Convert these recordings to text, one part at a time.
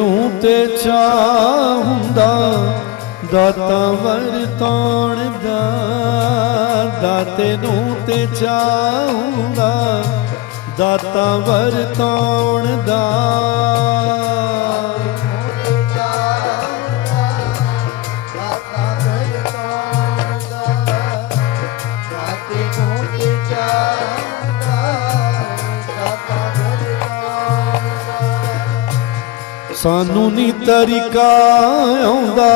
ਨੂੰ ਤੇ ਚਾਹ ਹੁੰਦਾ ਦਾਤਾ ਵਰਤਾਉਣ ਦਾ, ਦਾਤੇ ਨੂੰ ਤੇ ਚਾਹ ਹੁੰਦਾ ਦਾਤਾ ਵਰਤਾਉਣ ਦਾ। ਸਾਨੂੰ ਨੀ ਤਰੀਕਾ ਆਉਂਦਾ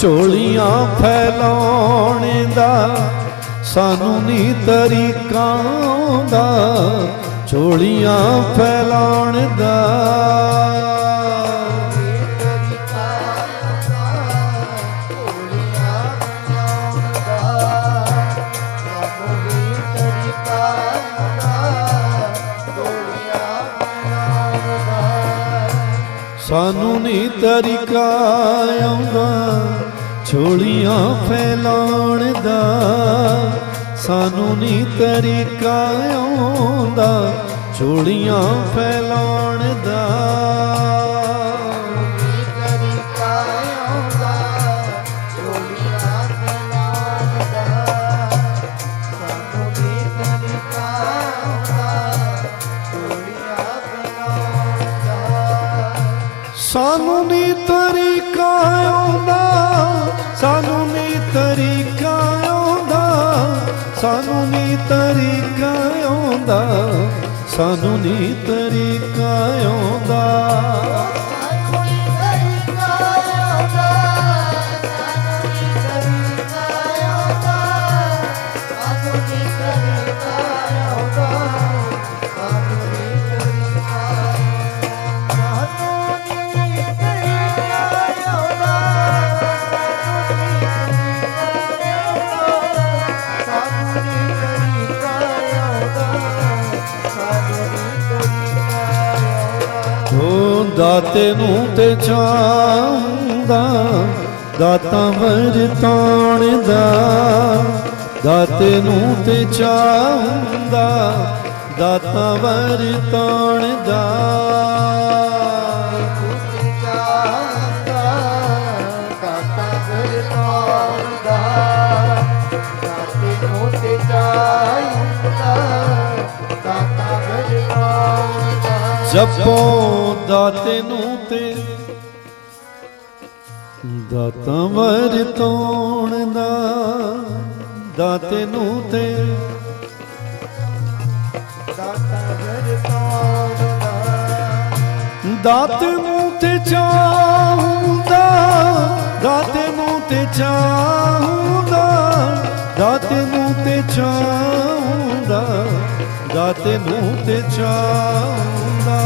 ਝੋਲੀਆਂ ਫੈਲਾਉਣ ਦਾ, ਸਾਨੂੰ ਨੀ ਤਰੀਕਾ ਆਉਂਦਾ ਝੋਲੀਆਂ ਫੈਲਾਉਣ ਦਾ। ਸਾਨੂੰ ਨੀ ਤਰੀਕਾ ਆਉਂਦਾ ਝੋਲੀਆਂ ਫੈਲਾਉਣ ਦਾ, ਸਾਨੂੰ ਨੀ ਤਰੀਕਾ ਆਉਂਦਾ ਝੋਲੀਆਂ ਫੈਲਾਉਣ ਦਾ। ਸਾਨੂੰ ਨੀ ਤਰੀਕਾ ਆਉਂਦਾ, ਸਾਨੂੰ ਨੀ ਤਰੀਕਾ ਆਉਂਦਾ, ਸਾਨੂੰ ਨੀ ਤਰੀਕਾ ਆਉਂਦਾ, ਸਾਨੂੰ ਨੀ ਤਰੀਕਾ ਆਉਂਦਾ। ਦਾਤੇ ਨੂੰ ਤੇ ਚਾਹੁੰਦਾ ਦਾਤਾ ਵਰਤਾਉਣ ਦਾ, ਦਾਤੇ ਨੂੰ ਤੇ ਚਾਹੁੰਦਾ ਦਾਤਾ ਵਰਤਾਉਣ ਦਾ। ਜਪੋ ਦਾਤੇ ਨੂੰ ਤੇ ਦਾਤਾ ਵਰਤਾਉਣ ਦਾ, ਦਾਤੇ ਨੂੰ ਤੇ ਦਾਤਾ ਵਰਤਾਉਣ ਦਾ। ਦਾਤੇ ਨੂੰ ਤੇ ਚਾਹੁੰਦਾ ਦਾਤੇ ਨੂੰ ਤੇ ਚਾਹੁੰਦਾ, ਦਾਤੇ ਨੂੰ ਤੇ ਚਾਹੁੰਦਾ ਦਾਤੇ ਨੂੰ ਤੇ ਚਾਹੁੰਦਾ।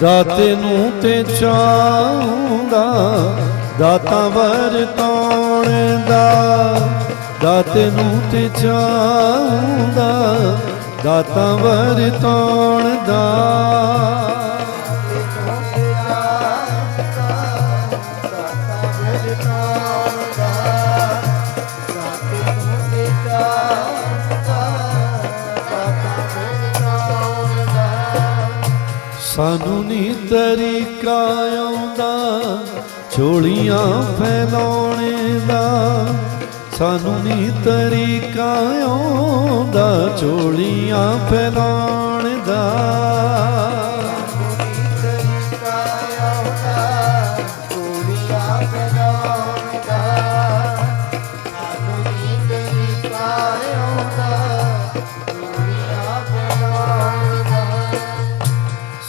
ਦਾਤੇ ਨੂੰ ਤੇ ਚਾਹੁੰਦਾ ਦਾਤਾ ਵਰਤਾਉਣ ਦਾ, ਦਾਤੇ ਨੂੰ ਤੇ ਚਾਹੁੰਦਾ ਦਾਤਾ ਵਰਤਾਉਣ ਦਾ। ਸਾਨੂੰ ਨੀ ਤਰੀਕਾ ਆਉਂਦਾ ਝੋਲੀਆਂ ਫੈਲਾਉਣ ਦਾ, ਸਾਨੂੰ ਨੀ ਤਰੀਕਾ ਆਉਂਦਾ ਝੋਲੀਆਂ ਫੈਲਾਉਣ ਦਾ।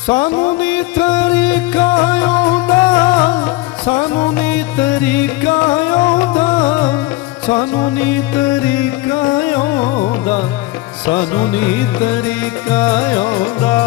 ਸਾਨੂੰ ਨੀ ਤਰੀਕਾ ਆਉਂਦਾ, ਸਾਨੂੰ ਨੀ ਤਰੀਕਾ ਆਉਂਦਾ, ਸਾਨੂੰ ਨੀ ਤਰੀਕਾ ਆਉਂਦਾ, ਸਾਨੂੰ ਨੀ ਤਰੀਕਾ ਆਉਂਦਾ।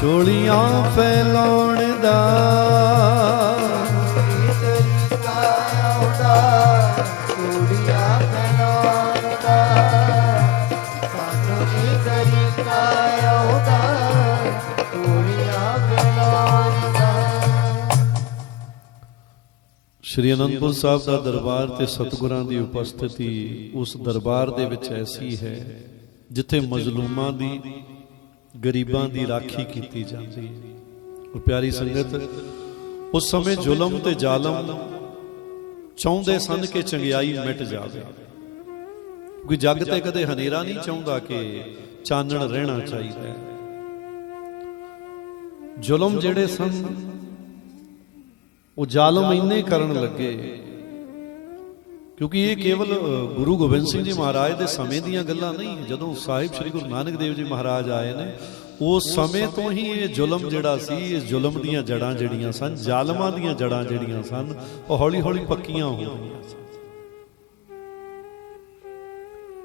ਝੋਲੀਆਂ ਫੈਲਾਉਣ ਦਾ। ਸ਼੍ਰੀ ਅਨੰਦਪੁਰ ਸਾਹਿਬ ਦਾ ਦਰਬਾਰ ਤੇ ਸਤਿਗੁਰਾਂ ਦੀ ਉਪਸਥਿਤੀ ਉਸ ਦਰਬਾਰ ਦੇ ਵਿੱਚ ਐਸੀ ਹੈ ਜਿੱਥੇ ਮਜ਼ਲੂਮਾਂ ਦੀ, ਗਰੀਬਾਂ ਦੀ ਰਾਖੀ ਕੀਤੀ ਜਾਂਦੀ ਹੈ। ਉਹ ਪਿਆਰੀ ਸੰਗਤ, ਉਸ ਸਮੇਂ ਜ਼ੁਲਮ ਤੇ ਜ਼ਾਲਮ ਚਾਹੁੰਦੇ ਸਨ ਕਿ ਚੰਗਿਆਈ ਮਿਟ ਜਾਵੇ, ਕਿਉਂਕਿ ਜੱਗ ਤੇ ਕਦੇ ਹਨੇਰਾ ਨਹੀਂ ਚਾਹੁੰਦਾ ਕਿ ਚਾਨਣ ਰਹਿਣਾ ਚਾਹੀਦਾ ਹੈ। ਜ਼ੁਲਮ ਜਿਹੜੇ ਸਨ ਉਹ ਜ਼ਾਲਮ ਇੰਨੇ ਕਰਨ ਲੱਗੇ, ਕਿਉਂਕਿ ਇਹ ਕੇਵਲ ਗੁਰੂ ਗੋਬਿੰਦ ਸਿੰਘ ਜੀ ਮਹਾਰਾਜ ਦੇ ਸਮੇਂ ਦੀਆਂ ਗੱਲਾਂ ਨਹੀਂ। ਜਦੋਂ ਸਾਹਿਬ ਸ੍ਰੀ ਗੁਰੂ ਨਾਨਕ ਦੇਵ ਜੀ ਮਹਾਰਾਜ ਆਏ ਨੇ, ਉਸ ਸਮੇਂ ਤੋਂ ਹੀ ਇਹ ਜ਼ੁਲਮ ਜਿਹੜਾ ਸੀ, ਇਸ ਜ਼ੁਲਮ ਦੀਆਂ ਜੜ੍ਹਾਂ ਜਿਹੜੀਆਂ ਸਨ, ਜ਼ਾਲਮਾਂ ਦੀਆਂ ਜੜ੍ਹਾਂ ਜਿਹੜੀਆਂ ਸਨ, ਉਹ ਹੌਲੀ ਹੌਲੀ ਪੱਕੀਆਂ ਹੋ ਗਈਆਂ ਸਨ।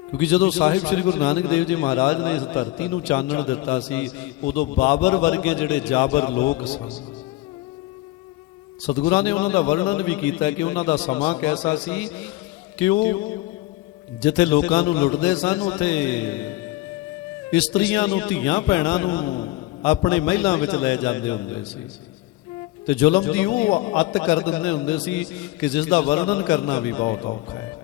ਕਿਉਂਕਿ ਜਦੋਂ ਸਾਹਿਬ ਸ੍ਰੀ ਗੁਰੂ ਨਾਨਕ ਦੇਵ ਜੀ ਮਹਾਰਾਜ ਨੇ ਇਸ ਧਰਤੀ ਨੂੰ ਚਾਨਣ ਦਿੱਤਾ ਸੀ, ਉਦੋਂ ਬਾਬਰ ਵਰਗੇ ਜਿਹੜੇ ਜਾਬਰ ਲੋਕ ਸਨ, ਸਤਿਗੁਰਾਂ ਨੇ ਉਹਨਾਂ ਦਾ ਵਰਣਨ ਵੀ ਕੀਤਾ ਕਿ ਉਹਨਾਂ ਦਾ ਸਮਾਂ ਕੈਸਾ ਸੀ ਕਿ ਉਹ ਜਿੱਥੇ ਲੋਕਾਂ ਨੂੰ ਲੁੱਟਦੇ ਸਨ, ਉੱਥੇ ਇਸਤਰੀਆਂ ਨੂੰ, ਧੀਆਂ ਭੈਣਾਂ ਨੂੰ ਆਪਣੇ ਮਹਿਲਾਂ ਵਿੱਚ ਲੈ ਜਾਂਦੇ ਹੁੰਦੇ ਸੀ ਤੇ ਜ਼ੁਲਮ ਦੀ ਉਹ ਅੱਤ ਕਰ ਦਿੰਦੇ ਹੁੰਦੇ ਸੀ ਕਿ ਜਿਸ ਦਾ ਵਰਣਨ ਕਰਨਾ ਵੀ ਬਹੁਤ ਔਖਾ ਹੈ।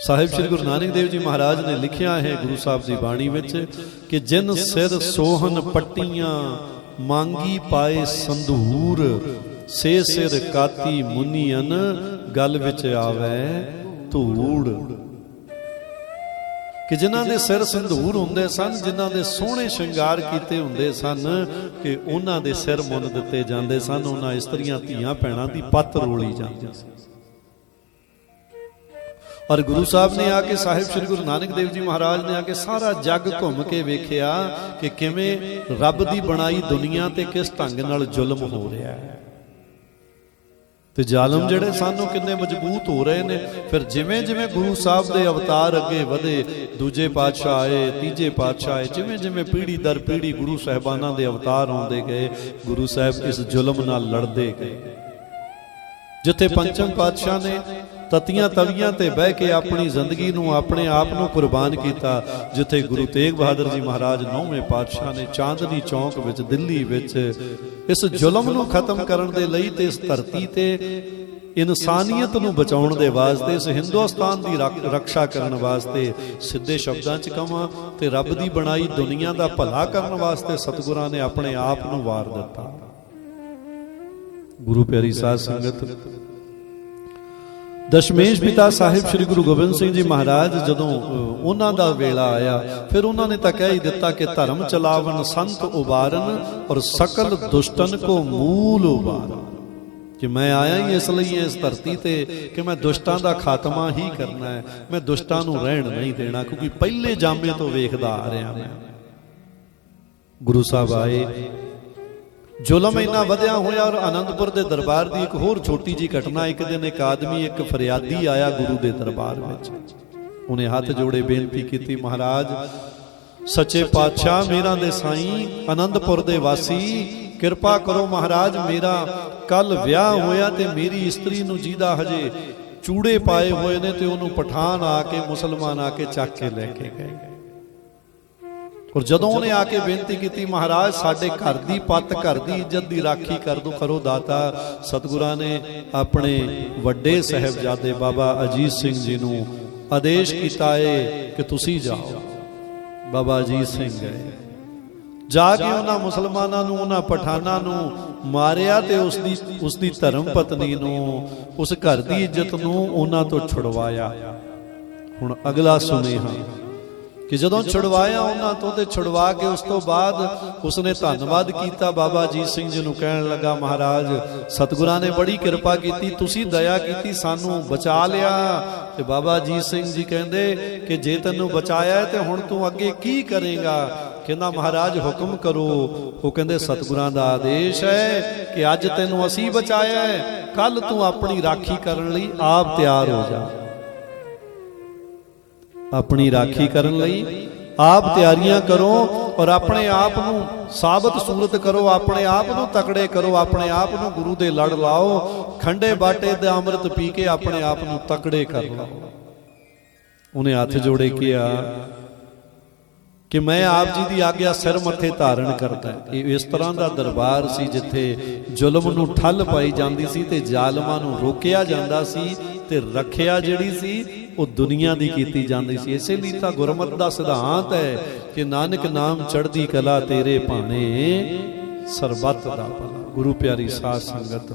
ਸਾਹਿਬ ਸ੍ਰੀ ਗੁਰੂ ਨਾਨਕ ਦੇਵ ਜੀ ਮਹਾਰਾਜ ਨੇ ਲਿਖਿਆ ਹੈ ਗੁਰੂ ਸਾਹਿਬ ਦੀ ਬਾਣੀ ਵਿੱਚ ਕਿ ਜਿਨ ਸਿਰ ਸੋਹਨ ਪੱਟੀਆਂ ਮੰਗੀ ਪਾਏ ਸੰਧੂਰ, ਸੇ ਸਿਰ ਕਾਤੀ ਮੁਨੀਅਨ ਗਲ ਵਿੱਚ ਆਵੇ ਧੂੜ। ਕਿ ਜਿਨ੍ਹਾਂ ਦੇ ਸਿਰ ਸੰਧੂਰ ਹੁੰਦੇ ਸਨ, ਜਿਨ੍ਹਾਂ ਦੇ ਸੋਹਣੇ ਸ਼ਿੰਗਾਰ ਕੀਤੇ ਹੁੰਦੇ ਸਨ, ਕਿ ਉਹਨਾਂ ਦੇ ਸਿਰ ਮੁੰਨ ਦਿੱਤੇ ਜਾਂਦੇ ਸਨ, ਉਹਨਾਂ ਇਸਤਰੀਆਂ ਧੀਆਂ ਭੈਣਾਂ ਦੀ ਪੱਤ ਰੋਲੀ ਜਾਂਦੀ ਸੀ। ਔਰ ਗੁਰੂ ਸਾਹਿਬ ਨੇ ਆ ਕੇ, ਸਾਹਿਬ ਸ੍ਰੀ ਗੁਰੂ ਨਾਨਕ ਦੇਵ ਜੀ ਮਹਾਰਾਜ ਨੇ ਆ ਕੇ ਸਾਰਾ ਜੱਗ ਘੁੰਮ ਕੇ ਵੇਖਿਆ ਕਿ ਕਿਵੇਂ ਰੱਬ ਦੀ ਬਣਾਈ ਦੁਨੀਆ ਤੇ ਕਿਸ ਢੰਗ ਨਾਲ ਜ਼ੁਲਮ ਹੋ ਰਿਹਾ ਹੈ ਤੇ ਜ਼ਾਲਮ ਜਿਹੜੇ ਸਨ ਉਹ ਕਿੰਨੇ ਮਜ਼ਬੂਤ ਹੋ ਰਹੇ ਨੇ। ਫਿਰ ਜਿਵੇਂ ਜਿਵੇਂ ਗੁਰੂ ਸਾਹਿਬ ਦੇ ਅਵਤਾਰ ਅੱਗੇ ਵਧੇ, ਦੂਜੇ ਪਾਤਸ਼ਾਹ ਆਏ, ਤੀਜੇ ਪਾਤਸ਼ਾਹ ਆਏ, ਜਿਵੇਂ ਜਿਵੇਂ ਪੀੜ੍ਹੀ ਦਰ ਪੀੜ੍ਹੀ ਗੁਰੂ ਸਾਹਿਬਾਨਾਂ ਦੇ ਅਵਤਾਰ ਆਉਂਦੇ ਗਏ, ਗੁਰੂ ਸਾਹਿਬ ਇਸ ਜ਼ੁਲਮ ਨਾਲ ਲੜਦੇ ਗਏ। ਜਿੱਥੇ ਪੰਚਮ ਪਾਤਸ਼ਾਹ ਨੇ ਤਤੀਆਂ ਤਵੀਆਂ ਤੇ ਬਹਿ ਕੇ ਆਪਣੀ ਜ਼ਿੰਦਗੀ ਨੂੰ, ਆਪਣੇ ਆਪ ਨੂੰ ਕੁਰਬਾਨ ਕੀਤਾ, ਜਿੱਥੇ ਗੁਰੂ ਤੇਗ ਬਹਾਦਰ ਜੀ ਮਹਾਰਾਜ 9ਵੇਂ ਪਾਤਸ਼ਾਹ ਨੇ ਚਾਂਦਨੀ ਚੌਂਕ ਵਿੱਚ ਦਿੱਲੀ ਵਿੱਚ ਇਸ ਜ਼ੁਲਮ ਨੂੰ ਖਤਮ ਕਰਨ ਦੇ ਲਈ ਤੇ ਇਸ ਧਰਤੀ ਤੇ ਇਨਸਾਨੀਅਤ ਨੂੰ ਬਚਾਉਣ ਦੇ ਵਾਸਤੇ, ਇਸ ਹਿੰਦੁਸਤਾਨ ਦੀ ਰੱਖਿਆ ਕਰਨ ਵਾਸਤੇ, ਸਿੱਧੇ ਸ਼ਬਦਾਂ 'ਚ ਕਹਾਂ ਤੇ ਰੱਬ ਦੀ ਬਣਾਈ ਦੁਨੀਆ ਦਾ ਭਲਾ ਕਰਨ ਵਾਸਤੇ ਸਤਿਗੁਰਾਂ ਨੇ ਆਪਣੇ ਆਪ ਨੂੰ ਵਾਰ ਦਿੱਤਾ। ਗੁਰੂ ਪਿਆਰੀ ਸਾਧ ਸੰਗਤ, ਦਸ਼ਮੇਸ਼ ਪਿਤਾ ਸਾਹਿਬ ਸ੍ਰੀ ਗੁਰੂ ਗੋਬਿੰਦ ਸਿੰਘ ਜੀ ਮਹਾਰਾਜ ਜਦੋਂ ਉਹਨਾਂ ਦਾ ਵੇਲਾ ਆਇਆ, ਫਿਰ ਉਹਨਾਂ ਨੇ ਤਾਂ ਕਹਿ ਹੀ ਦਿੱਤਾ ਕਿ ਧਰਮ ਚਲਾਵਨ ਸੰਤ ਉਬਾਰਨ ਔਰ ਸਕਲ ਦੁਸ਼ਟਨ ਕੋ ਮੂਲ ਉਬਾਰਨ। ਕਿ ਮੈਂ ਆਇਆ ਹੀ ਇਸ ਲਈ ਇਸ ਧਰਤੀ ਤੇ ਕਿ ਮੈਂ ਦੁਸ਼ਟਾਂ ਦਾ ਖਾਤਮਾ ਹੀ ਕਰਨਾ ਹੈ, ਮੈਂ ਦੁਸ਼ਟਾਂ ਨੂੰ ਰਹਿਣ ਨਹੀਂ ਦੇਣਾ, ਕਿਉਂਕਿ ਪਹਿਲੇ ਜਾਮੇ ਤੋਂ ਵੇਖਦਾ ਆ ਰਿਹਾ ਮੈਂ। ਗੁਰੂ ਸਾਹਿਬ ਆਏ, ਜ਼ੁਲਮ ਇੰਨਾ ਵਧਿਆ ਹੋਇਆ। ਔਰ ਆਨੰਦਪੁਰ ਦੇ ਦਰਬਾਰ ਦੀ ਇੱਕ ਹੋਰ ਛੋਟੀ ਜੀ ਘਟਨਾ, ਇੱਕ ਦਿਨ ਇੱਕ ਆਦਮੀ, ਇੱਕ ਫਰਿਆਦੀ ਆਇਆ ਗੁਰੂ ਦੇ ਦਰਬਾਰ ਵਿੱਚ। ਉਹਨੇ ਹੱਥ ਜੋੜੇ ਬੇਨਤੀ ਕੀਤੀ, ਮਹਾਰਾਜ ਸੱਚੇ ਪਾਤਸ਼ਾਹ, ਮੇਰਾ ਦੇ ਸਾਈਂ, ਆਨੰਦਪੁਰ ਦੇ ਵਾਸੀ, ਕਿਰਪਾ ਕਰੋ ਮਹਾਰਾਜ, ਮੇਰਾ ਕੱਲ ਵਿਆਹ ਹੋਇਆ ਤੇ ਮੇਰੀ ਇਸਤਰੀ ਨੂੰ ਜਿਹਦਾ ਹਜੇ ਚੂੜੇ ਪਾਏ ਹੋਏ ਨੇ ਤੇ ਉਹਨੂੰ ਪਠਾਨ ਆ ਕੇ, ਮੁਸਲਮਾਨ ਆ ਕੇ ਚੱਕ ਕੇ ਲੈ ਕੇ ਗਏ। ਔਰ ਜਦੋਂ ਉਹਨੇ ਆ ਕੇ ਬੇਨਤੀ ਕੀਤੀ, ਮਹਾਰਾਜ ਸਾਡੇ ਘਰ ਦੀ ਪੱਤ, ਘਰ ਦੀ ਇੱਜ਼ਤ ਦੀ ਰਾਖੀ ਕਰ ਦੋ, ਕਰੋ ਦਾਤਾ, ਸਤਿਗੁਰਾਂ ਨੇ ਆਪਣੇ ਵੱਡੇ ਸਾਹਿਬਜ਼ਾਦੇ ਬਾਬਾ ਅਜੀਤ ਸਿੰਘ ਜੀ ਨੂੰ ਆਦੇਸ਼ ਕੀਤਾ ਏ ਕਿ ਤੁਸੀਂ ਜਾਓ। ਬਾਬਾ ਅਜੀਤ ਸਿੰਘ ਗਏ, ਜਾ ਕੇ ਉਹਨਾਂ ਮੁਸਲਮਾਨਾਂ ਨੂੰ, ਉਹਨਾਂ ਪਠਾਨਾਂ ਨੂੰ ਮਾਰਿਆ ਤੇ ਉਸ ਦੀ ਧਰਮ ਪਤਨੀ ਨੂੰ, ਉਸ ਘਰ ਦੀ ਇੱਜ਼ਤ ਨੂੰ ਉਹਨਾਂ ਤੋਂ ਛੁਡਵਾਇਆ। ਹੁਣ ਅਗਲਾ ਸੁਨੇਹਾ ਕਿ ਜਦੋਂ ਛੁਡਵਾਇਆ ਉਹਨਾਂ ਤੋਂ ਤੇ ਛੁਡਵਾ ਕੇ ਉਸ ਤੋਂ ਬਾਅਦ ਉਸਨੇ ਧੰਨਵਾਦ ਕੀਤਾ ਬਾਬਾ ਅਜੀਤ ਸਿੰਘ ਜੀ ਨੂੰ, ਕਹਿਣ ਲੱਗਾ, ਮਹਾਰਾਜ ਸਤਿਗੁਰਾਂ ਨੇ ਬੜੀ ਕਿਰਪਾ ਕੀਤੀ, ਤੁਸੀਂ ਦਇਆ ਕੀਤੀ, ਸਾਨੂੰ ਬਚਾ ਲਿਆ। ਤੇ ਬਾਬਾ ਅਜੀਤ ਸਿੰਘ ਜੀ ਕਹਿੰਦੇ ਕਿ ਜੇ ਤੈਨੂੰ ਬਚਾਇਆ ਤੇ ਹੁਣ ਤੂੰ ਅੱਗੇ ਕੀ ਕਰੇਗਾ? ਕਹਿੰਦਾ, ਮਹਾਰਾਜ ਹੁਕਮ ਕਰੋ। ਉਹ ਕਹਿੰਦੇ, ਸਤਿਗੁਰਾਂ ਦਾ ਆਦੇਸ਼ ਹੈ ਕਿ ਅੱਜ ਤੈਨੂੰ ਅਸੀਂ ਬਚਾਇਆ ਹੈ, ਕੱਲ ਤੂੰ ਆਪਣੀ ਰਾਖੀ ਕਰਨ ਲਈ ਆਪ ਤਿਆਰ ਹੋ ਜਾ। ਆਪਣੀ ਰਾਖੀ ਕਰਨ ਲਈ ਆਪ ਤਿਆਰੀਆਂ ਕਰੋ ਔਰ ਆਪਣੇ ਆਪ ਨੂੰ ਸਾਬਤ ਸੂਰਤ ਕਰੋ, ਆਪਣੇ ਆਪ ਨੂੰ ਤਕੜੇ ਕਰੋ, ਆਪਣੇ ਆਪ ਨੂੰ ਗੁਰੂ ਦੇ ਲੜ ਲਾਓ, ਖੰਡੇ ਬਾਟੇ ਦਾ ਅੰਮ੍ਰਿਤ ਪੀ ਕੇ ਆਪਣੇ ਆਪ ਨੂੰ ਤਕੜੇ ਕਰ ਲਓ। ਉਹਨੇ ਹੱਥ ਜੋੜੇ ਕਿਹਾ ਕਿ ਮੈਂ ਆਪ ਜੀ ਦੀ ਆਗਿਆ ਸਿਰ ਮੱਥੇ ਧਾਰਨ ਕਰਦਾ। ਇਹ ਇਸ ਤਰ੍ਹਾਂ ਦਾ ਦਰਬਾਰ ਸੀ ਜਿੱਥੇ ਜ਼ੁਲਮ ਨੂੰ ਠੱਲ ਪਾਈ ਜਾਂਦੀ ਸੀ ਤੇ ਜ਼ਾਲਮਾਂ ਨੂੰ ਰੋਕਿਆ ਜਾਂਦਾ ਸੀ ਤੇ ਰੱਖਿਆ ਜਿਹੜੀ ਸੀ ਉਹ ਦੁਨੀਆ ਦੀ ਕੀਤੀ ਜਾਂਦੀ ਸੀ। ਇਸੇ ਲਈ ਤਾਂ ਗੁਰਮਤਿ ਦਾ ਸਿਧਾਂਤ ਹੈ ਕਿ ਨਾਨਕ ਨਾਮ ਚੜ੍ਹਦੀ ਕਲਾ ਤੇਰੇ ਭਾਣੇ ਸਰਬੱਤ ਦਾ ਭਲਾ। ਗੁਰੂ ਪਿਆਰੀ ਸਾਧ ਸੰਗਤ,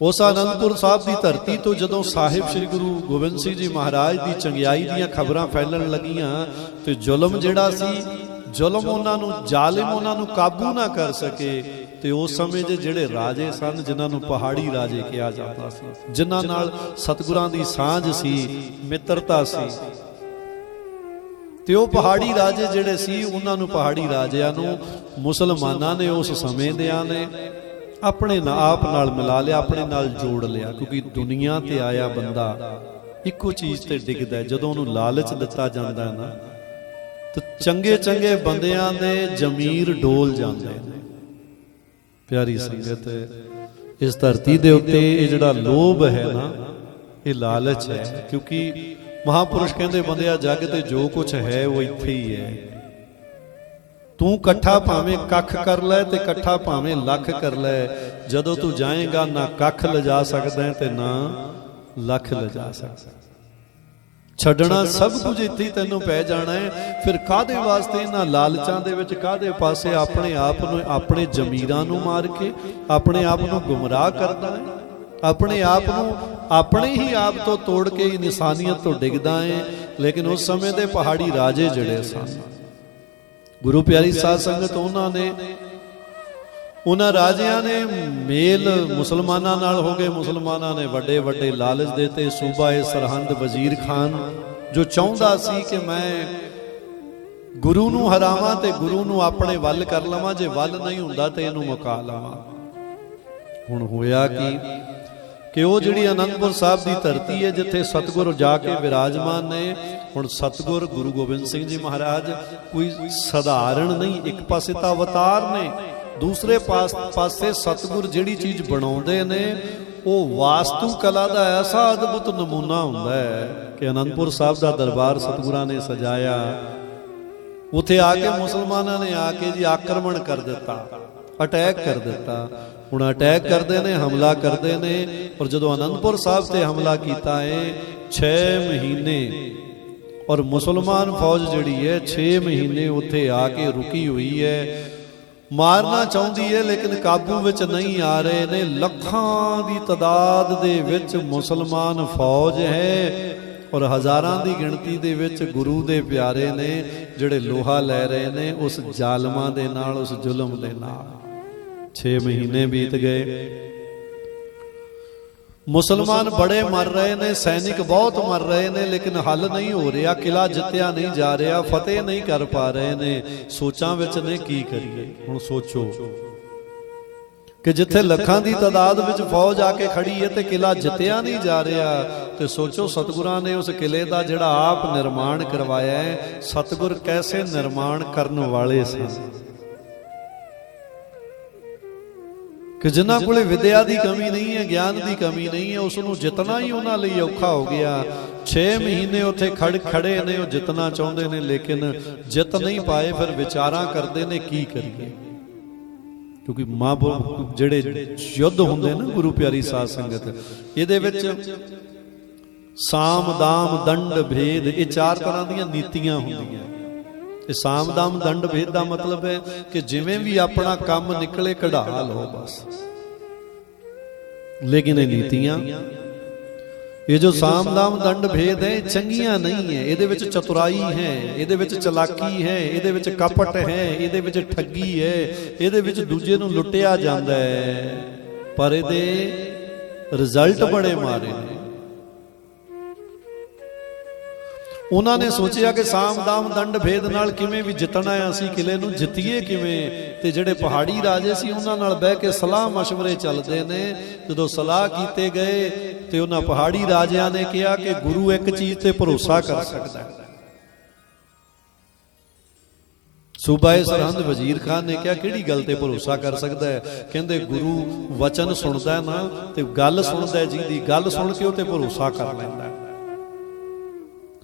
ਉਸ ਆਨੰਦਪੁਰ ਸਾਹਿਬ ਦੀ ਧਰਤੀ ਤੋਂ ਜਦੋਂ ਸਾਹਿਬ ਸ੍ਰੀ ਗੁਰੂ ਗੋਬਿੰਦ ਸਿੰਘ ਜੀ ਮਹਾਰਾਜ ਦੀ ਚੰਗਿਆਈ ਦੀਆਂ ਖਬਰਾਂ ਫੈਲਣ ਲੱਗੀਆਂ ਤੇ ਜ਼ੁਲਮ ਜਿਹੜਾ ਸੀ, ਜ਼ੁਲਮ ਉਹਨਾਂ ਨੂੰ, ਜ਼ਾਲਿਮ ਉਹਨਾਂ ਨੂੰ ਕਾਬੂ ਨਾ ਕਰ ਸਕੇ ਤੇ ਉਸ ਸਮੇਂ ਦੇ ਜਿਹੜੇ ਰਾਜੇ ਸਨ, ਜਿਨ੍ਹਾਂ ਨੂੰ ਪਹਾੜੀ ਰਾਜੇ ਕਿਹਾ ਜਾਂਦਾ ਸੀ, ਜਿਨ੍ਹਾਂ ਨਾਲ ਸਤਿਗੁਰਾਂ ਦੀ ਸਾਂਝ ਸੀ, ਮਿੱਤਰਤਾ ਸੀ, ਤੇ ਉਹ ਪਹਾੜੀ ਰਾਜੇ ਜਿਹੜੇ ਸੀ, ਉਹਨਾਂ ਨੂੰ, ਪਹਾੜੀ ਰਾਜਿਆਂ ਨੂੰ ਮੁਸਲਮਾਨਾਂ ਨੇ ਉਸ ਸਮੇਂ ਦਿਆਂ ਨੇ ਆਪਣੇ ਆਪ ਨਾਲ ਮਿਲਾ ਲਿਆ, ਆਪਣੇ ਨਾਲ ਜੋੜ ਲਿਆ। ਕਿਉਂਕਿ ਦੁਨੀਆ ਤੇ ਆਇਆ ਬੰਦਾ ਇੱਕੋ ਚੀਜ਼ ਤੇ ਡਿੱਗਦਾ। ਜਦੋਂ ਉਹਨੂੰ ਲਾਲਚ ਦਿੱਤਾ ਜਾਂਦਾ ਨਾ ਤੇ ਚੰਗੇ ਚੰਗੇ ਬੰਦਿਆਂ ਦੇ ਜ਼ਮੀਰ ਡੋਲ ਜਾਂਦੇ ਨੇ। ਪਿਆਰੀ ਸੰਗਤ, ਇਸ ਧਰਤੀ ਦੇ ਉੱਤੇ ਇਹ ਜਿਹੜਾ ਲੋਭ ਹੈ ਨਾ, ਇਹ ਲਾਲਚ ਹੈ। ਕਿਉਂਕਿ ਮਹਾਂਪੁਰਸ਼ ਕਹਿੰਦੇ ਬੰਦਿਆ ਜੱਗ ਤੇ ਜੋ ਕੁਛ ਹੈ ਉਹ ਇੱਥੇ ਹੀ ਹੈ। ਤੂੰ ਇਕੱਠਾ ਭਾਵੇਂ ਕੱਖ ਕਰ ਲੈ ਤੇ ਇਕੱਠਾ ਭਾਵੇਂ ਲੱਖ ਕਰ ਲੈ, ਜਦੋਂ ਤੂੰ ਜਾਏਗਾ ਨਾ ਕੱਖ ਲਿਜਾ ਸਕਦਾ ਤੇ ਨਾ ਲੱਖ ਲਿਜਾ ਸਕਦਾ। ਛੱਡਣਾ ਸਭ ਕੁਝ ਇੱਥੇ ਹੀ ਤੈਨੂੰ ਪੈ ਜਾਣਾ ਹੈ। ਫਿਰ ਕਾਹਦੇ ਵਾਸਤੇ ਇਹਨਾਂ ਲਾਲਚਾਂ ਦੇ ਵਿੱਚ, ਕਾਹਦੇ ਪਾਸੇ ਆਪਣੇ ਆਪ ਨੂੰ, ਆਪਣੇ ਜ਼ਮੀਰਾਂ ਨੂੰ ਮਾਰ ਕੇ ਆਪਣੇ ਆਪ ਨੂੰ ਗੁੰਮਰਾਹ ਕਰਦਾ ਹੈ, ਆਪਣੇ ਆਪ ਨੂੰ ਆਪਣੇ ਹੀ ਆਪ ਤੋਂ ਤੋੜ ਕੇ ਇਨਸਾਨੀਅਤ ਤੋਂ ਡਿੱਗਦਾ ਹੈ। ਲੇਕਿਨ ਉਸ ਸਮੇਂ ਦੇ ਪਹਾੜੀ ਰਾਜੇ ਜਿਹੜੇ ਸਨ, ਗੁਰੂ ਪਿਆਰੀ ਸਾਧ ਸੰਗਤ, ਉਹਨਾਂ ਰਾਜਿਆਂ ਨੇ ਮੇਲ ਮੁਸਲਮਾਨਾਂ ਨਾਲ ਹੋ ਗਏ। ਮੁਸਲਮਾਨਾਂ ਨੇ ਵੱਡੇ ਵੱਡੇ ਲਾਲਚ ਦਿੱਤੇ। ਸੂਬਾ ਸਰਹੰਦ ਵਜ਼ੀਰ ਖਾਨ ਜੋ ਚਾਹੁੰਦਾ ਸੀ ਕਿ ਮੈਂ ਗੁਰੂ ਨੂੰ ਹਰਾਵਾਂ ਤੇ ਗੁਰੂ ਨੂੰ ਆਪਣੇ ਵੱਲ ਕਰ ਲਵਾਂ, ਜੇ ਵੱਲ ਨਹੀਂ ਹੁੰਦਾ ਤੇ ਇਹਨੂੰ ਮੁਕਾ ਲਵਾਂ। ਹੁਣ ਹੋਇਆ ਕਿ ਉਹ ਜਿਹੜੀ ਆਨੰਦਪੁਰ ਸਾਹਿਬ ਦੀ ਧਰਤੀ ਹੈ ਜਿੱਥੇ ਸਤਿਗੁਰ ਜਾ ਕੇ ਵਿਰਾਜਮਾਨ ਨੇ, ਹੁਣ ਸਤਿਗੁਰ ਗੁਰੂ ਗੋਬਿੰਦ ਸਿੰਘ ਜੀ ਮਹਾਰਾਜ ਕੋਈ ਸਧਾਰਨ ਨਹੀਂ। ਇੱਕ ਪਾਸੇ ਤਾਂ ਅਵਤਾਰ ਨੇ, ਦੂਸਰੇ ਪਾਸੇ ਸਤਿਗੁਰ ਜਿਹੜੀ ਚੀਜ਼ ਬਣਾਉਂਦੇ ਨੇ ਉਹ ਵਾਸਤੂ ਕਲਾ ਦਾ ਐਸਾ ਅਦਭੁਤ ਨਮੂਨਾ ਹੁੰਦਾ ਹੈ ਕਿ ਆਨੰਦਪੁਰ ਸਾਹਿਬ ਦਾ ਦਰਬਾਰ ਸਤਿਗੁਰਾਂ ਨੇ ਸਜਾਇਆ। ਉੱਥੇ ਆ ਕੇ ਮੁਸਲਮਾਨਾਂ ਨੇ ਆ ਕੇ ਜੀ ਆਕਰਮਣ ਕਰ ਦਿੱਤਾ, ਅਟੈਕ ਕਰ ਦਿੱਤਾ। ਹੁਣ ਅਟੈਕ ਕਰਦੇ ਨੇ, ਹਮਲਾ ਕਰਦੇ ਨੇ। ਔਰ ਜਦੋਂ ਆਨੰਦਪੁਰ ਸਾਹਿਬ ਤੇ ਹਮਲਾ ਕੀਤਾ ਹੈ 6 ਮਹੀਨੇ, ਔਰ ਮੁਸਲਮਾਨ ਫੌਜ ਜਿਹੜੀ ਹੈ 6 ਮਹੀਨੇ ਉੱਥੇ ਆ ਕੇ ਰੁਕੀ ਹੋਈ ਹੈ। ਮਾਰਨਾ ਚਾਹੁੰਦੀ ਹੈ ਲੇਕਿਨ ਕਾਬੂ ਵਿੱਚ ਨਹੀਂ ਆ ਰਹੇ ਨੇ। ਲੱਖਾਂ ਦੀ ਤਾਦਾਦ ਦੇ ਵਿੱਚ ਮੁਸਲਮਾਨ ਫੌਜ ਹੈ ਔਰ ਹਜ਼ਾਰਾਂ ਦੀ ਗਿਣਤੀ ਦੇ ਵਿੱਚ ਗੁਰੂ ਦੇ ਪਿਆਰੇ ਨੇ ਜਿਹੜੇ ਲੋਹਾ ਲੈ ਰਹੇ ਨੇ ਉਸ ਜ਼ਾਲਮਾਂ ਦੇ ਨਾਲ, ਉਸ ਜ਼ੁਲਮ ਦੇ ਨਾਲ। 6 ਮਹੀਨੇ ਬੀਤ ਗਏ। ਮੁਸਲਮਾਨ ਬੜੇ ਮਰ ਰਹੇ ਨੇ, ਸੈਨਿਕ ਬਹੁਤ ਮਰ ਰਹੇ ਨੇ, ਲੇਕਿਨ ਹੱਲ ਨਹੀਂ ਹੋ ਰਿਹਾ। ਕਿਲਾ ਜਿੱਤਿਆ ਨਹੀਂ ਜਾ ਰਿਹਾ, ਫਤਿਹ ਨਹੀਂ ਕਰ ਪਾ ਰਹੇ ਨੇ। ਸੋਚਾਂ ਵਿੱਚ ਨੇ ਕੀ ਕਰੀਏ। ਹੁਣ ਸੋਚੋ ਕਿ ਜਿੱਥੇ ਲੱਖਾਂ ਦੀ ਤਾਦਾਦ ਵਿੱਚ ਫੌਜ ਆ ਕੇ ਖੜੀ ਹੈ ਤੇ ਕਿਲਾ ਜਿੱਤਿਆ ਨਹੀਂ ਜਾ ਰਿਹਾ, ਤੇ ਸੋਚੋ ਸਤਿਗੁਰਾਂ ਨੇ ਉਸ ਕਿਲੇ ਦਾ ਜਿਹੜਾ ਆਪ ਨਿਰਮਾਣ ਕਰਵਾਇਆ ਹੈ, ਸਤਿਗੁਰ ਕੈਸੇ ਨਿਰਮਾਣ ਕਰਨ ਵਾਲੇ ਸਨ ਕਿ ਜਿਨ੍ਹਾਂ ਕੋਲੇ ਵਿਦਿਆ ਦੀ ਕਮੀ ਨਹੀਂ ਹੈ, ਗਿਆਨ ਦੀ ਕਮੀ ਨਹੀਂ ਹੈ, ਉਸ ਨੂੰ ਜਿੱਤਣਾ ਹੀ ਉਹਨਾਂ ਲਈ ਔਖਾ ਹੋ ਗਿਆ। 6 ਮਹੀਨੇ ਉੱਥੇ ਖੜੇ ਨੇ, ਉਹ ਜਿੱਤਣਾ ਚਾਹੁੰਦੇ ਨੇ ਲੇਕਿਨ ਜਿੱਤ ਨਹੀਂ ਪਾਏ। ਫਿਰ ਵਿਚਾਰਾਂ ਕਰਦੇ ਨੇ ਕੀ ਕਰੀਏ, ਕਿਉਂਕਿ ਜਿਹੜੇ ਯੁੱਧ ਹੁੰਦੇ ਨਾ ਗੁਰੂ ਪਿਆਰੀ ਸਾਧ ਸੰਗਤ, ਇਹਦੇ ਵਿੱਚ ਸਾਮ ਦਾਮ ਦੰਡ ਭੇਦ, ਇਹ 4 ਤਰ੍ਹਾਂ ਦੀਆਂ ਨੀਤੀਆਂ ਹੁੰਦੀਆਂ। ਇਹ ਸਾਮ ਦਾਮ ਦੰਡ ਭੇਦ ਦਾ ਮਤਲਬ ਹੈ ਕਿ ਜਿਵੇਂ ਵੀ ਆਪਣਾ ਕੰਮ ਨਿਕਲੇ ਕਢਾ ਲਓ ਬਸ। ਲੇਕਿਨ ਇਹ ਨੀਤੀਆਂ, ਇਹ ਜੋ ਸਾਮ ਦਾਮ ਦੰਡ ਭੇਦ ਹੈ, ਚੰਗੀਆਂ ਨਹੀਂ ਹੈ। ਇਹਦੇ ਵਿੱਚ ਚਤੁਰਾਈ ਹੈ, ਇਹਦੇ ਵਿੱਚ ਚਲਾਕੀ ਹੈ, ਇਹਦੇ ਵਿੱਚ ਕਪਟ ਹੈ, ਇਹਦੇ ਵਿੱਚ ਠੱਗੀ ਹੈ, ਇਹਦੇ ਵਿੱਚ ਦੂਜੇ ਨੂੰ ਲੁੱਟਿਆ ਜਾਂਦਾ ਹੈ, ਪਰ ਇਹਦੇ ਰਿਜ਼ਲਟ ਬੜੇ ਮਾੜੇ ਨੇ। ਉਹਨਾਂ ਨੇ ਸੋਚਿਆ ਕਿ ਸਾਮ ਦਾਮ ਦੰਡ ਭੇਦ ਨਾਲ ਕਿਵੇਂ ਵੀ ਜਿੱਤਣਾ ਹੈ, ਅਸੀਂ ਕਿਲੇ ਨੂੰ ਜਿੱਤੀਏ ਕਿਵੇਂ। ਤੇ ਜਿਹੜੇ ਪਹਾੜੀ ਰਾਜੇ ਸੀ ਉਹਨਾਂ ਨਾਲ ਬਹਿ ਕੇ ਸਲਾਹ ਮਸ਼ਵਰੇ ਚੱਲਦੇ ਨੇ। ਜਦੋਂ ਸਲਾਹ ਕੀਤੇ ਗਏ ਤੇ ਉਹਨਾਂ ਪਹਾੜੀ ਰਾਜਿਆਂ ਨੇ ਕਿਹਾ ਕਿ ਗੁਰੂ ਇੱਕ ਚੀਜ਼ ਤੇ ਭਰੋਸਾ ਕਰ ਸਕਦਾ ਹੈ, सूबा सरहंद वजीर खान ने कहा किहड़ी गल ते भरोसा कर सकता है? कहंदे गुरु वचन सुनदा है ना ते गल सुनदा है, जिहदी गल सुन के उते भरोसा कर लैंदा है।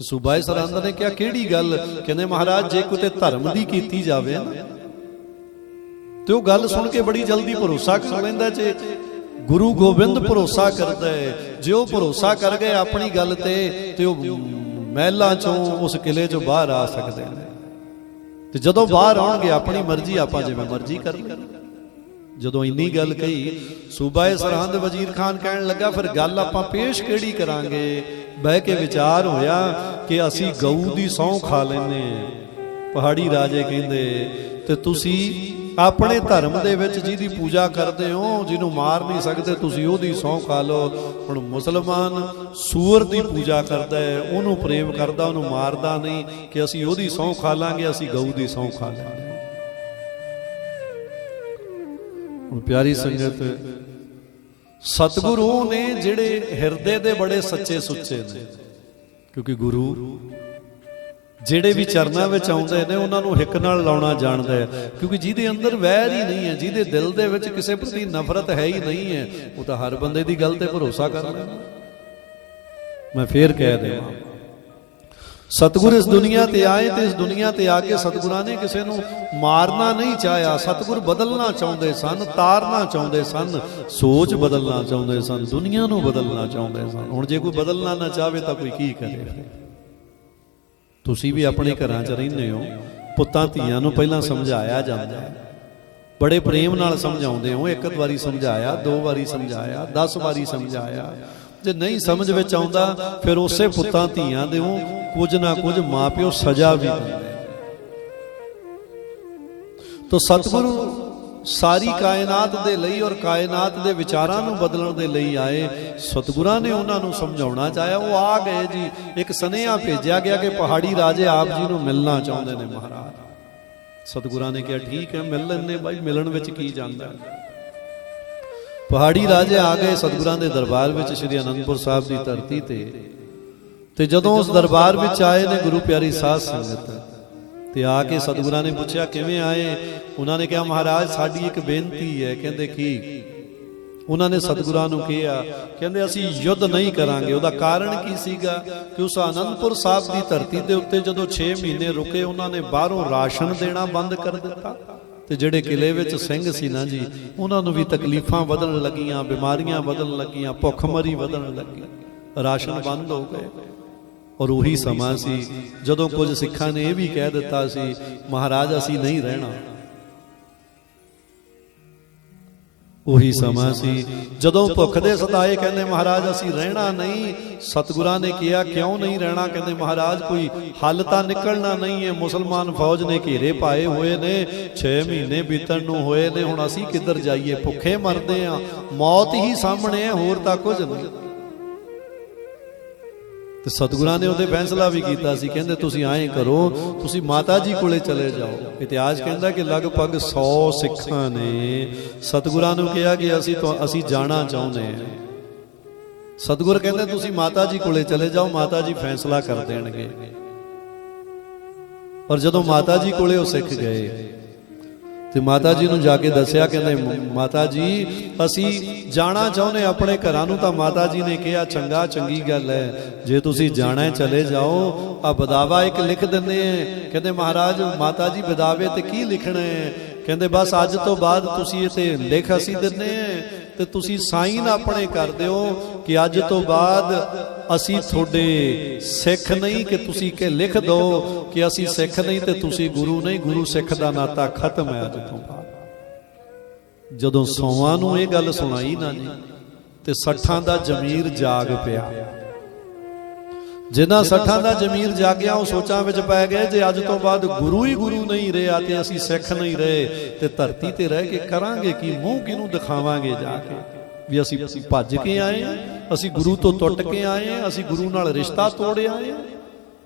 सूबा सरहंद ने कहा किहड़ी गल? कहंदे महाराज जे कोई धर्म दी कीती जावे ना ते ओह गल सुन के बड़ी जल्दी भरोसा कर लैंदा। जे गुरु गोबिंद भरोसा करदा है, जे ओह भरोसा कर गए अपनी गल ते ओह महलां चों उस किले चों बाहर आ सकदे ने। ਤੇ ਜਦੋਂ ਬਾਹਰ ਆਉਣਗੇ ਆਪਣੀ ਮਰਜ਼ੀ ਆਪਾਂ ਜਿਵੇਂ ਮਰਜ਼ੀ ਕਰ ਲਈ। ਜਦੋਂ ਇੰਨੀ ਗੱਲ ਕਹੀ ਸੂਬਾ ਸਰਹੰਦ ਵਜ਼ੀਰ ਖਾਨ ਕਹਿਣ ਲੱਗਾ ਫਿਰ ਗੱਲ ਆਪਾਂ ਪੇਸ਼ ਕਿਹੜੀ ਕਰਾਂਗੇ? ਬਹਿ ਕੇ ਵਿਚਾਰ ਹੋਇਆ ਕਿ ਅਸੀਂ ਗਊ ਦੀ ਸਹੁੰ ਖਾ ਲੈਂਦੇ ਹਾਂ। ਪਹਾੜੀ ਰਾਜੇ ਕਹਿੰਦੇ ਤੇ ਤੁਸੀਂ ਆਪਣੇ ਧਰਮ ਦੇ ਵਿੱਚ ਜਿਹਦੀ ਪੂਜਾ ਕਰਦੇ ਹੋ, ਜਿਹਨੂੰ ਮਾਰ ਨਹੀਂ ਸਕਦੇ, ਤੁਸੀਂ ਉਹਦੀ ਸਹੁੰ ਖਾ ਲਓ। ਹੁਣ ਮੁਸਲਮਾਨ ਸੂਰ ਦੀ ਪੂਜਾ ਕਰਦਾ ਹੈ, ਉਹਨੂੰ ਪ੍ਰੇਮ ਕਰਦਾ, ਉਹਨੂੰ ਮਾਰਦਾ ਨਹੀਂ ਕਿ ਅਸੀਂ ਉਹਦੀ ਸਹੁੰ ਖਾ ਲਾਂਗੇ, ਅਸੀਂ ਗਊ ਦੀ ਸਹੁੰ ਖਾ ਲਾਂਗੇ। ਹੁਣ ਪਿਆਰੀ ਸੰਗਤ, ਸਤਿਗੁਰੂ ਨੇ ਜਿਹੜੇ ਹਿਰਦੇ ਦੇ ਬੜੇ ਸੱਚੇ ਸੁੱਚੇ ਨੇ, ਕਿਉਂਕਿ ਗੁਰੂ ਜਿਹੜੇ ਵੀ ਚਰਨਾਂ ਵਿੱਚ ਆਉਂਦੇ ਨੇ ਉਹਨਾਂ ਨੂੰ ਹਿੱਕ ਨਾਲ ਲਾਉਣਾ ਜਾਣਦਾ ਹੈ। ਕਿਉਂਕਿ ਜਿਹਦੇ ਅੰਦਰ ਵੈਰ ਹੀ ਨਹੀਂ ਹੈ, ਜਿਹਦੇ ਦਿਲ ਦੇ ਵਿੱਚ ਕਿਸੇ ਪ੍ਰਤੀ ਨਫ਼ਰਤ ਹੈ ਹੀ ਨਹੀਂ ਹੈ, ਉਹ ਤਾਂ ਹਰ ਬੰਦੇ ਦੀ ਗੱਲ ਤੇ ਭਰੋਸਾ ਕਰ ਲੈਂਦਾ। ਮੈਂ ਫੇਰ ਕਹਿ ਦੇਵਾਂ, ਸਤਿਗੁਰ ਇਸ ਦੁਨੀਆ ਤੇ ਆਏ ਤੇ ਇਸ ਦੁਨੀਆ ਤੇ ਆ ਕੇ ਸਤਿਗੁਰਾਂ ਨੇ ਕਿਸੇ ਨੂੰ ਮਾਰਨਾ ਨਹੀਂ ਚਾਹਿਆ। ਸਤਿਗੁਰ ਬਦਲਣਾ ਚਾਹੁੰਦੇ ਸਨ, ਤਾਰਨਾ ਚਾਹੁੰਦੇ ਸਨ, ਸੋਚ ਬਦਲਣਾ ਚਾਹੁੰਦੇ ਸਨ, ਦੁਨੀਆ ਨੂੰ ਬਦਲਣਾ ਚਾਹੁੰਦੇ ਸਨ। ਹੁਣ ਜੇ ਕੋਈ ਬਦਲਣਾ ਨਾ ਚਾਹਵੇ ਤਾਂ ਕੋਈ ਕੀ ਕਰੇ? ਤੁਸੀਂ ਵੀ ਆਪਣੇ ਘਰਾਂ 'ਚ ਰਹਿੰਦੇ ਹੋ, ਪੁੱਤਾਂ ਧੀਆਂ ਨੂੰ ਪਹਿਲਾਂ ਸਮਝਾਇਆ ਜਾਂਦਾ ਹੈ, ਬੜੇ ਪ੍ਰੇਮ ਨਾਲ ਸਮਝਾਉਂਦੇ ਹੋ। ਇੱਕ ਵਾਰੀ ਸਮਝਾਇਆ, 2 ਵਾਰੀ ਸਮਝਾਇਆ, 10 ਵਾਰੀ ਸਮਝਾਇਆ। ਜੇ ਨਹੀਂ ਸਮਝ ਵਿੱਚ ਆਉਂਦਾ ਫਿਰ ਉਸੇ ਪੁੱਤਾਂ ਧੀਆਂ ਦੇ ਕੁਝ ਨਾ ਕੁਝ ਮਾਂ ਪਿਓ ਸਜ਼ਾ ਵੀ ਦਿੰਦੇ। ਤਾਂ ਸਤਿਗੁਰੂ ਸਾਰੀ ਕਾਇਨਾਤ ਦੇ ਲਈ ਔਰ ਕਾਇਨਾਤ ਦੇ ਵਿਚਾਰਾਂ ਨੂੰ ਬਦਲਣ ਦੇ ਲਈ ਆਏ। ਸਤਿਗੁਰਾਂ ਨੇ ਉਹਨਾਂ ਨੂੰ ਸਮਝਾਉਣਾ ਚਾਹਿਆ, ਉਹ ਆ ਗਏ ਜੀ। ਇੱਕ ਸੁਨੇਹਾ ਭੇਜਿਆ ਗਿਆ ਕਿ ਪਹਾੜੀ ਰਾਜੇ ਆਪ ਜੀ ਨੂੰ ਮਿਲਣਾ ਚਾਹੁੰਦੇ ਨੇ ਮਹਾਰਾਜ। ਸਤਿਗੁਰਾਂ ਨੇ ਕਿਹਾ ਠੀਕ ਹੈ, ਮਿਲ ਲੈਂਦੇ ਬਾਈ, ਮਿਲਣ ਵਿੱਚ ਕੀ ਜਾਂਦਾ। ਪਹਾੜੀ ਰਾਜੇ ਆ ਗਏ ਸਤਿਗੁਰਾਂ ਦੇ ਦਰਬਾਰ ਵਿੱਚ, ਸ਼੍ਰੀ ਅਨੰਦਪੁਰ ਸਾਹਿਬ ਦੀ ਧਰਤੀ ਤੇ ਜਦੋਂ ਉਸ ਦਰਬਾਰ ਵਿੱਚ ਆਏ ਨੇ ਗੁਰੂ ਪਿਆਰੀ ਸਾਧ ਸੰਗਤ, ਤੇ ਆ ਕੇ ਸਤਿਗੁਰਾਂ ਨੇ ਪੁੱਛਿਆ ਕਿਵੇਂ ਆਏ? ਉਹਨਾਂ ਨੇ ਕਿਹਾ ਮਹਾਰਾਜ ਸਾਡੀ ਇੱਕ ਬੇਨਤੀ ਹੈ। ਕਹਿੰਦੇ ਕੀ? ਉਹਨਾਂ ਨੇ ਸਤਿਗੁਰਾਂ ਨੂੰ ਕਿਹਾ, ਕਹਿੰਦੇ ਅਸੀਂ ਯੁੱਧ ਨਹੀਂ ਕਰਾਂਗੇ। ਉਹਦਾ ਕਾਰਨ ਕੀ ਸੀਗਾ ਕਿ ਉਸ ਅਨੰਦਪੁਰ ਸਾਹਿਬ ਦੀ ਧਰਤੀ ਦੇ ਉੱਤੇ ਜਦੋਂ 6 ਮਹੀਨੇ ਰੁਕੇ, ਉਹਨਾਂ ਨੇ ਬਾਹਰੋਂ ਰਾਸ਼ਨ ਦੇਣਾ ਬੰਦ ਕਰ ਦਿੱਤਾ। ਤੇ ਜਿਹੜੇ ਕਿਲੇ ਵਿੱਚ ਸਿੰਘ ਸੀ ਨਾ ਜੀ, ਉਹਨਾਂ ਨੂੰ ਵੀ ਤਕਲੀਫਾਂ ਵਧਣ ਲੱਗੀਆਂ, ਬਿਮਾਰੀਆਂ ਵਧਣ ਲੱਗੀਆਂ, ਭੁੱਖਮਰੀ ਵਧਣ ਲੱਗੀ, ਰਾਸ਼ਨ ਬੰਦ ਹੋ ਗਏ। ਔਰ ਉਹੀ ਸਮਾਂ ਸੀ ਜਦੋਂ ਕੁਝ ਸਿੱਖਾਂ ਨੇ ਇਹ ਵੀ ਕਹਿ ਦਿੱਤਾ ਸੀ ਮਹਾਰਾਜ ਅਸੀਂ ਨਹੀਂ ਰਹਿਣਾ। ਉਹੀ ਸਮਾਂ ਸੀ ਜਦੋਂ ਭੁੱਖ ਦੇ ਸਤਾਏ ਕਹਿੰਦੇ ਮਹਾਰਾਜ ਅਸੀਂ ਰਹਿਣਾ ਨਹੀਂ। ਸਤਿਗੁਰਾਂ ਨੇ ਕਿਹਾ ਕਿਉਂ ਨਹੀਂ ਰਹਿਣਾ? ਕਹਿੰਦੇ ਮਹਾਰਾਜ ਕੋਈ ਹੱਲ ਤਾਂ ਨਿਕਲਣਾ ਨਹੀਂ ਹੈ। ਮੁਸਲਮਾਨ ਫੌਜ ਨੇ ਘੇਰੇ ਪਾਏ ਹੋਏ ਨੇ, 6 ਮਹੀਨੇ ਬੀਤਣ ਨੂੰ ਹੋਏ ਨੇ, ਹੁਣ ਅਸੀਂ ਕਿੱਧਰ ਜਾਈਏ? ਭੁੱਖੇ ਮਰਦੇ ਆ, ਮੌਤ ਹੀ ਸਾਹਮਣੇ ਹੈ, ਹੋਰ ਤਾਂ ਕੁਝ ਨਹੀਂ। ਤੇ ਸਤਿਗੁਰਾਂ ਨੇ ਉਹਦੇ ਫੈਸਲਾ ਵੀ ਕੀਤਾ ਸੀ। ਕਹਿੰਦੇ ਤੁਸੀਂ ਐਂ ਕਰੋ, ਤੁਸੀਂ ਮਾਤਾ ਜੀ ਕੋਲੇ ਚਲੇ ਜਾਓ। ਇਤਿਹਾਸ ਕਹਿੰਦਾ ਕਿ ਲਗਭਗ 100 ਸਿੱਖਾਂ ਨੇ ਸਤਿਗੁਰਾਂ ਨੂੰ ਕਿਹਾ ਕਿ ਅਸੀਂ ਜਾਣਾ ਚਾਹੁੰਦੇ ਹਾਂ। ਸਤਿਗੁਰ ਕਹਿੰਦੇ ਤੁਸੀਂ ਮਾਤਾ ਜੀ ਕੋਲੇ ਚਲੇ ਜਾਓ, ਮਾਤਾ ਜੀ ਫੈਸਲਾ ਕਰ ਦੇਣਗੇ। ਔਰ ਜਦੋਂ ਮਾਤਾ ਜੀ ਕੋਲੇ ਉਹ ਸਿੱਖ ਗਏ ਤੇ ਮਾਤਾ ਜੀ ਨੂੰ ਜਾ ਕੇ ਦੱਸਿਆ, ਕਹਿੰਦੇ ਮਾਤਾ ਜੀ ਅਸੀਂ ਜਾਣਾ ਚਾਹੁੰਦੇ ਆਪਣੇ ਘਰਾਂ ਨੂੰ। ਤਾਂ ਮਾਤਾ ਜੀ ਨੇ ਕਿਹਾ ਚੰਗਾ, ਚੰਗੀ ਗੱਲ ਹੈ, ਜੇ ਤੁਸੀਂ ਜਾਣਾ ਚਲੇ ਜਾਓ। ਆ ਬਦਾਵਾ ਇੱਕ ਲਿਖ ਦਿੰਦੇ ਆ। ਕਹਿੰਦੇ ਮਹਾਰਾਜ ਮਾਤਾ ਜੀ ਬਦਾਵੇ ਤੇ ਕੀ ਲਿਖਣਾ ਹੈ? ਕਹਿੰਦੇ ਬਸ ਅੱਜ ਤੋਂ ਬਾਅਦ ਤੁਸੀਂ ਇਹ ਤੇ ਲਿਖ ਅਸੀਂ ਦਿੰਦੇ ਆ ਤੇ ਤੁਸੀਂ ਸਾਈਨ ਆਪਣੇ ਕਰ ਦਿਓ ਕਿ ਅੱਜ ਤੋਂ ਬਾਅਦ ਅਸੀਂ ਤੁਹਾਡੇ ਸਿੱਖ ਨਹੀਂ, ਕਿ ਤੁਸੀਂ ਕਿ ਲਿਖ ਦਿਓ ਕਿ ਅਸੀਂ ਸਿੱਖ ਨਹੀਂ ਤੇ ਤੁਸੀਂ ਗੁਰੂ ਨਹੀਂ, ਗੁਰੂ ਸਿੱਖ ਦਾ ਨਾਤਾ ਖਤਮ ਹੈ ਅੱਜ ਤੋਂ ਬਾਅਦ। ਜਦੋਂ 100 ਨੂੰ ਇਹ ਗੱਲ ਸੁਣਾਈ ਨਾ ਜੀ ਤੇ 60 ਦਾ ਜ਼ਮੀਰ ਜਾਗ ਪਿਆ। ਜਿਨ੍ਹਾਂ 60 ਦਾ ਜ਼ਮੀਰ ਜਾਗਿਆ ਉਹ ਸੋਚਾਂ ਵਿੱਚ ਪੈ ਗਏ ਜੇ ਅੱਜ ਤੋਂ ਬਾਅਦ ਗੁਰੂ ਹੀ ਗੁਰੂ ਨਹੀਂ ਰਿਹਾ ਤੇ ਅਸੀਂ ਸਿੱਖ ਨਹੀਂ ਰਹੇ ਤੇ ਧਰਤੀ ਤੇ ਰਹਿ ਕੇ ਕਰਾਂਗੇ ਕੀ? ਮੂੰਹ ਕਿਹਨੂੰ ਦਿਖਾਵਾਂਗੇ ਜਾ ਕੇ ਵੀ ਅਸੀਂ ਭੱਜ ਕੇ ਆਏ ਹਾਂ, ਅਸੀਂ ਗੁਰੂ ਤੋਂ ਟੁੱਟ ਕੇ ਆਏ ਹਾਂ, ਅਸੀਂ ਗੁਰੂ ਨਾਲ ਰਿਸ਼ਤਾ ਤੋੜ ਆਏ ਹਾਂ।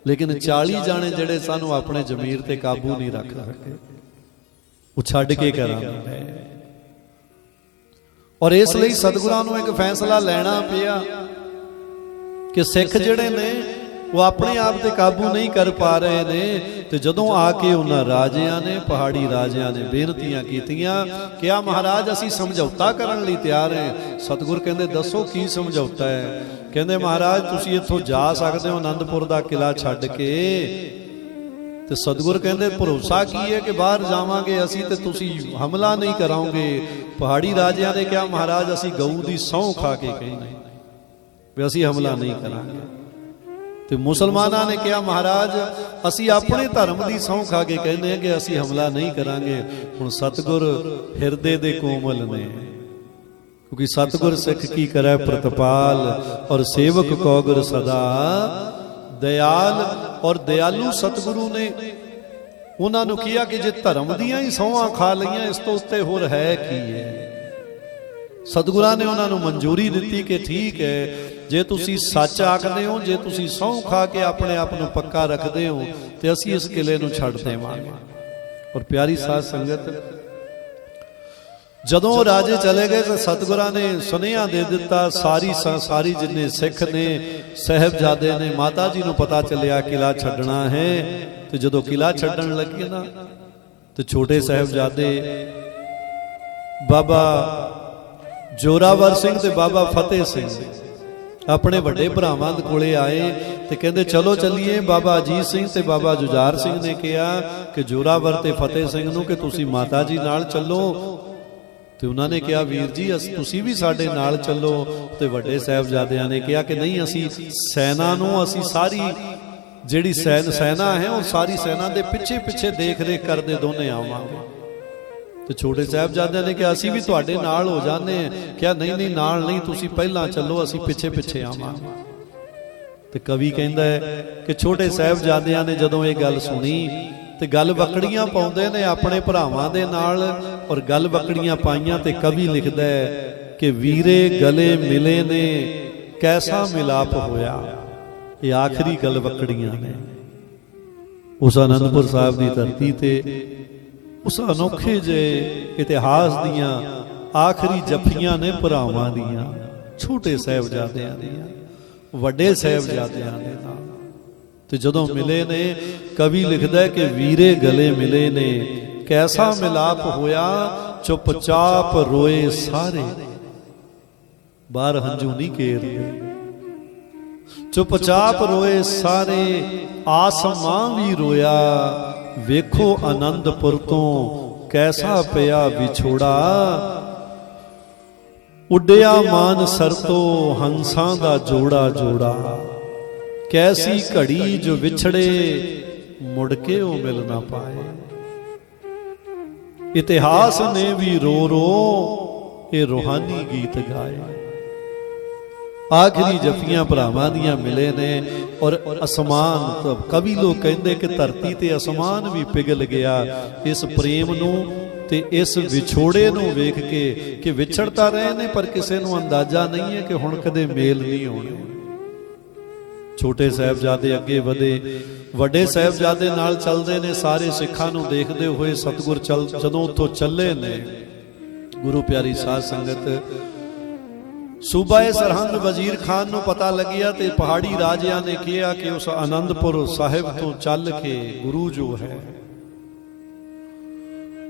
ਲੇਕਿਨ 40 ਜਾਣੇ ਜਿਹੜੇ ਸਾਨੂੰ ਆਪਣੇ ਜ਼ਮੀਰ ਤੇ ਕਾਬੂ ਨਹੀਂ ਰੱਖ ਸਕੇ, ਉਹ ਛੱਡ ਕੇ ਕਰਾਂਗੇ। ਔਰ ਇਸ ਲਈ ਸਤਿਗੁਰਾਂ ਨੂੰ ਇੱਕ ਫੈਸਲਾ ਲੈਣਾ ਪਿਆ ਕਿ ਸਿੱਖ ਜਿਹੜੇ ਨੇ ਉਹ ਆਪਣੇ ਆਪ ਤੇ ਕਾਬੂ ਨਹੀਂ ਕਰ ਪਾ ਰਹੇ ਨੇ। ਤੇ ਜਦੋਂ ਆ ਕੇ ਉਹਨਾਂ ਰਾਜਿਆਂ ਨੇ, ਪਹਾੜੀ ਰਾਜਿਆਂ ਨੇ ਬੇਨਤੀਆਂ ਕੀਤੀਆਂ, ਕਿਹਾ ਮਹਾਰਾਜ ਅਸੀਂ ਸਮਝੌਤਾ ਕਰਨ ਲਈ ਤਿਆਰ ਹਾਂ। ਸਤਿਗੁਰ ਕਹਿੰਦੇ ਦੱਸੋ ਕੀ ਸਮਝੌਤਾ ਹੈ? ਕਹਿੰਦੇ ਮਹਾਰਾਜ ਤੁਸੀਂ ਇੱਥੋਂ ਜਾ ਸਕਦੇ ਹੋ ਆਨੰਦਪੁਰ ਦਾ ਕਿਲਾ ਛੱਡ ਕੇ। ਤੇ ਸਤਿਗੁਰ ਕਹਿੰਦੇ ਭਰੋਸਾ ਕੀ ਹੈ ਕਿ ਬਾਹਰ ਜਾਵਾਂਗੇ ਅਸੀਂ ਤੇ ਤੁਸੀਂ ਹਮਲਾ ਨਹੀਂ ਕਰਾਂਗੇ? ਪਹਾੜੀ ਰਾਜਿਆਂ ਨੇ ਕਿਹਾ ਮਹਾਰਾਜ ਅਸੀਂ ਗਊ ਦੀ ਸਹੁੰ ਖਾ ਕੇ ਕਹਿੰਦੇ ਵੀ ਅਸੀਂ ਹਮਲਾ ਨਹੀਂ ਕਰਾਂਗੇ। ਤੇ ਮੁਸਲਮਾਨਾਂ ਨੇ ਕਿਹਾ ਮਹਾਰਾਜ ਅਸੀਂ ਆਪਣੇ ਧਰਮ ਦੀ ਸਹੁੰ ਖਾ ਕੇ ਕਹਿੰਦੇ ਹਾਂ ਕਿ ਅਸੀਂ ਹਮਲਾ ਨਹੀਂ ਕਰਾਂਗੇ। ਹੁਣ ਸਤਿਗੁਰ ਹਿਰਦੇ ਦੇ ਕੋਮਲ ਨੇ, ਕਿਉਂਕਿ ਸਤਿਗੁਰ ਸਿੱਖ ਕੀ ਕਰੈ ਪ੍ਰਤਪਾਲ, ਔਰ ਸੇਵਕ ਕੋ ਗੁਰ ਸਦਾ ਦਇਆਲ। ਔਰ ਦਇਆਲੂ ਸਤਿਗੁਰੂ ਨੇ ਉਹਨਾਂ ਨੂੰ ਕਿਹਾ ਕਿ ਜੇ ਧਰਮ ਦੀਆਂ ਹੀ ਸਹੁੰਆਂ ਖਾ ਲਈਆਂ ਇਸ ਤੋਂ ਉੱਤੇ ਹੋਰ ਹੈ ਕੀ ਹੈ। ਸਤਿਗੁਰਾਂ ਨੇ ਉਹਨਾਂ ਨੂੰ ਮਨਜ਼ੂਰੀ ਦਿੱਤੀ ਕਿ ਠੀਕ ਹੈ, ਜੇ ਤੁਸੀਂ ਸੱਚ ਆਖਦੇ ਹੋ, ਜੇ ਤੁਸੀਂ ਸਹੁੰ ਖਾ ਕੇ ਆਪਣੇ ਆਪ ਨੂੰ ਪੱਕਾ ਰੱਖਦੇ ਹੋ ਤੇ ਅਸੀਂ ਇਸ ਕਿਲੇ ਨੂੰ ਛੱਡ ਦੇਵਾਂਗੇ। ਔਰ ਪਿਆਰੀ ਸਾਧ ਸੰਗਤ, ਜਦੋਂ ਰਾਜੇ ਚਲੇ ਗਏ ਤਾਂ ਸਤਿਗੁਰਾਂ ਨੇ ਸੁਨੇਹਾ ਦੇ ਦਿੱਤਾ, ਸਾਰੀ ਜਿੰਨੇ ਸਿੱਖ ਨੇ, ਸਾਹਿਬਜ਼ਾਦੇ ਨੇ, ਮਾਤਾ ਜੀ ਨੂੰ ਪਤਾ ਚੱਲਿਆ ਕਿਲਾ ਛੱਡਣਾ ਹੈ। ਤੇ ਜਦੋਂ ਕਿਲਾ ਛੱਡਣ ਲੱਗੇ ਨਾ ਤੇ ਛੋਟੇ ਸਾਹਿਬਜ਼ਾਦੇ ਬਾਬਾ ਜੋਰਾਵਰ ਸਿੰਘ ਤੇ ਬਾਬਾ ਫਤਿਹ ਸਿੰਘ ਆਪਣੇ ਵੱਡੇ ਭਰਾਵਾਂ ਦੇ ਕੋਲੇ ਆਏ ਤੇ ਕਹਿੰਦੇ ਚਲੋ ਚੱਲੀਏ। ਬਾਬਾ ਅਜੀਤ ਸਿੰਘ ਤੇ ਬਾਬਾ ਜੁਝਾਰ ਸਿੰਘ ਨੇ ਕਿਹਾ ਕਿ ਜੋਰਾਵਰ ਤੇ ਫਤਿਹ ਸਿੰਘ ਨੂੰ ਕਿ ਤੁਸੀਂ ਮਾਤਾ ਜੀ ਨਾਲ ਚੱਲੋ। ਤੇ ਉਹਨਾਂ ਨੇ ਕਿਹਾ ਵੀਰ ਜੀ ਤੁਸੀਂ ਵੀ ਸਾਡੇ ਨਾਲ ਚੱਲੋ। ਤੇ ਵੱਡੇ ਸਾਹਿਬਜ਼ਾਦਿਆਂ ਨੇ ਕਿਹਾ ਕਿ ਨਹੀਂ, ਅਸੀਂ ਸੈਨਾ ਨੂੰ, ਅਸੀਂ ਸਾਰੀ ਜਿਹੜੀ ਸੈਨਾ ਹੈ ਉਹ ਸਾਰੀ ਸੈਨਾ ਦੇ ਪਿੱਛੇ ਪਿੱਛੇ ਦੇਖ ਰੇਖ ਕਰਦੇ ਦੋਨੇ ਆਵਾਂਗੇ। ਤੇ ਛੋਟੇ ਸਾਹਿਬਜ਼ਾਦਿਆਂ ਨੇ ਕਿਹਾ ਅਸੀਂ ਵੀ ਤੁਹਾਡੇ ਨਾਲ ਹੋ ਜਾਂਦੇ ਹਾਂ। ਕਿਹਾ ਨਹੀਂ ਨਾਲ ਨਹੀਂ, ਤੁਸੀਂ ਪਹਿਲਾਂ ਚੱਲੋ, ਅਸੀਂ ਪਿੱਛੇ ਪਿੱਛੇ ਆਵਾਂਗੇ। ਤੇ ਕਵੀ ਕਹਿੰਦਾ ਹੈ ਕਿ ਛੋਟੇ ਸਾਹਿਬਜ਼ਾਦਿਆਂ ਨੇ ਜਦੋਂ ਇਹ ਗੱਲ ਸੁਣੀ ਤੇ ਗੱਲ ਵਕੜੀਆਂ ਪਾਉਂਦੇ ਨੇ ਆਪਣੇ ਭਰਾਵਾਂ ਦੇ ਨਾਲ, ਔਰ ਗੱਲ ਵਕੜੀਆਂ ਪਾਈਆਂ ਤੇ ਕਵੀ ਲਿਖਦਾ ਹੈ ਕਿ ਵੀਰੇ ਗਲੇ ਮਿਲੇ ਨੇ ਕੈਸਾ ਮਿਲਾਪ ਹੋਇਆ। ਇਹ ਆਖਰੀ ਗੱਲ ਵਕੜੀਆਂ ਨੇ ਉਸ ਆਨੰਦਪੁਰ ਸਾਹਿਬ ਦੀ ਧਰਤੀ ਤੇ, ਉਸ ਅਨੋਖੇ ਜਿਹੇ ਇਤਿਹਾਸ ਦੀਆਂ ਆਖਰੀ ਜੱਫੀਆਂ ਨੇ ਭਰਾਵਾਂ ਦੀਆਂ, ਛੋਟੇ ਸਾਹਿਬਜ਼ਾਦਿਆਂ ਦੀਆਂ, ਵੱਡੇ ਸਾਹਿਬਜ਼ਾਦਿਆਂ ਦੇ ਨਾਲ। ਤੇ ਜਦੋਂ ਮਿਲੇ ਨੇ, ਕਵੀ ਲਿਖਦਾ ਹੈ ਕਿ ਵੀਰੇ ਗਲੇ ਮਿਲੇ ਨੇ ਕੈਸਾ ਮਿਲਾਪ ਹੋਇਆ, ਚੁੱਪਚਾਪ ਰੋਏ ਸਾਰੇ। ਬਾਹਰ ਹੰਝੂ ਨਹੀਂ ਘੇਰਦੇ, ਚੁੱਪਚਾਪ ਰੋਏ ਸਾਰੇ। ਆਸਮਾਂ ਵੀ ਰੋਇਆ, ਵੇਖੋ ਆਨੰਦਪੁਰ ਤੋਂ ਕੈਸਾ ਪਿਆ ਵਿਛੋੜਾ। ਉੱਡਿਆ ਮਾਨ ਸਰ ਤੋਂ ਹੰਸਾਂ ਦਾ ਜੋੜਾ ਜੋੜਾ। ਕੈਸੀ ਘੜੀ ਜੋ ਵਿਛੜੇ ਮੁੜ ਕੇ ਉਹ ਮਿਲ ਨਾ ਪਾਏ। ਇਤਿਹਾਸ ਨੇ ਵੀ ਰੋ ਰੋ ਇਹ ਰੂਹਾਨੀ ਗੀਤ ਗਾਏ। ਆਖਰੀ ਜਫੀਆਂ ਭਰਾਵਾਂ ਦੀਆਂ ਮਿਲੇ ਨੇ। ਔਰ ਅਸਮਾਨ, ਕਵੀ ਲੋਕ ਕਹਿੰਦੇ ਕਿ ਧਰਤੀ ਤੇ ਅਸਮਾਨ ਵੀ ਪਿਘਲ ਗਿਆ ਇਸ ਪ੍ਰੇਮ ਨੂੰ ਤੇ ਇਸ ਵਿਛੋੜੇ ਨੂੰ ਵੇਖ ਕੇ ਕਿ ਵਿਛੜ ਤਾਂ ਰਹੇ ਨੇ ਪਰ ਕਿਸੇ ਨੂੰ ਅੰਦਾਜ਼ਾ ਨਹੀਂ ਹੈ ਕਿ ਹੁਣ ਕਦੇ ਮੇਲ ਨਹੀਂ ਹੋਣੇ। ਛੋਟੇ ਸਾਹਿਬਜ਼ਾਦੇ ਅੱਗੇ ਵਧੇ, ਵੱਡੇ ਸਾਹਿਬਜ਼ਾਦੇ ਨਾਲ ਚੱਲਦੇ ਨੇ। ਸਾਰੇ ਸਿੱਖਾਂ ਨੂੰ ਦੇਖਦੇ ਹੋਏ ਸਤਿਗੁਰ ਜਦੋਂ ਉੱਥੋਂ ਚੱਲੇ ਨੇ, ਗੁਰੂ ਪਿਆਰੀ ਸਾਧ ਸੰਗਤ, ਸੂਬਾ ਸਰਹੰਦ ਵਜ਼ੀਰ ਖਾਨ ਨੂੰ ਪਤਾ ਲੱਗਿਆ ਤੇ ਪਹਾੜੀ ਰਾਜਿਆਂ ਨੇ ਕਿਹਾ ਕਿ ਉਸ ਆਨੰਦਪੁਰ ਸਾਹਿਬ ਤੋਂ ਚੱਲ ਕੇ ਗੁਰੂ ਜੋ ਹੈ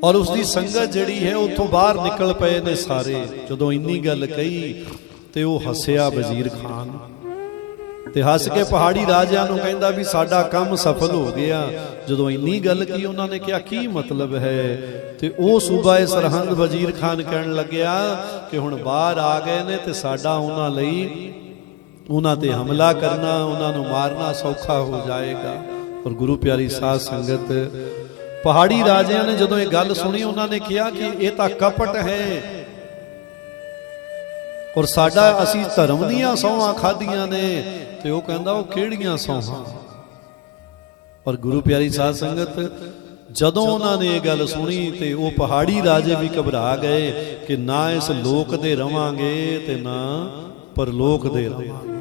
ਔਰ ਉਸ ਦੀ ਸੰਗਤ ਜਿਹੜੀ ਹੈ ਉੱਥੋਂ ਬਾਹਰ ਨਿਕਲ ਪਏ ਨੇ ਸਾਰੇ। ਜਦੋਂ ਇੰਨੀ ਗੱਲ ਕਹੀ ਤੇ ਉਹ ਹੱਸਿਆ ਵਜ਼ੀਰ ਖਾਨ, ਤੇ ਹੱਸ ਕੇ ਪਹਾੜੀ ਰਾਜਿਆਂ ਨੂੰ ਕਹਿੰਦਾ ਵੀ ਸਾਡਾ ਕੰਮ ਸਫਲ ਹੋ ਗਿਆ। ਜਦੋਂ ਇੰਨੀ ਗੱਲ ਕੀ ਉਹਨਾਂ ਨੇ ਕਿਹਾ ਕੀ ਮਤਲਬ ਹੈ? ਤੇ ਉਹ ਸੂਬਾ ਸਰਹੰਦ ਵਜ਼ੀਰ ਖਾਨ ਕਹਿਣ ਲੱਗਿਆ ਕਿ ਹੁਣ ਬਾਹਰ ਆ ਗਏ ਨੇ ਤੇ ਸਾਡਾ ਉਹਨਾਂ ਲਈ, ਉਹਨਾਂ ਤੇ ਹਮਲਾ ਕਰਨਾ, ਉਹਨਾਂ ਨੂੰ ਮਾਰਨਾ ਸੌਖਾ ਹੋ ਜਾਏਗਾ। ਔਰ ਗੁਰੂ ਪਿਆਰੀ ਸਾਧ ਸੰਗਤ, ਪਹਾੜੀ ਰਾਜਿਆਂ ਨੇ ਜਦੋਂ ਇਹ ਗੱਲ ਸੁਣੀ ਉਹਨਾਂ ਨੇ ਕਿਹਾ ਕਿ ਇਹ ਤਾਂ ਕਪਟ ਹੈ ਔਰ ਸਾਡਾ, ਅਸੀਂ ਧਰਮ ਦੀਆਂ ਸਹੁੰਆਂ ਖਾਧੀਆਂ ਨੇ। ਤੇ ਉਹ ਕਹਿੰਦਾ ਉਹ ਕਿਹੜੀਆਂ ਸਹੁੰਆਂ? ਔਰ ਗੁਰੂ ਪਿਆਰੀ ਸਾਧ ਸੰਗਤ, ਜਦੋਂ ਉਹਨਾਂ ਨੇ ਇਹ ਗੱਲ ਸੁਣੀ ਤੇ ਉਹ ਪਹਾੜੀ ਰਾਜੇ ਵੀ ਘਬਰਾ ਗਏ ਕਿ ਨਾ ਇਸ ਲੋਕ ਦੇ ਰਵਾਂਗੇ ਤੇ ਨਾ ਪਰਲੋਕ ਦੇ ਰਵਾਂਗੇ।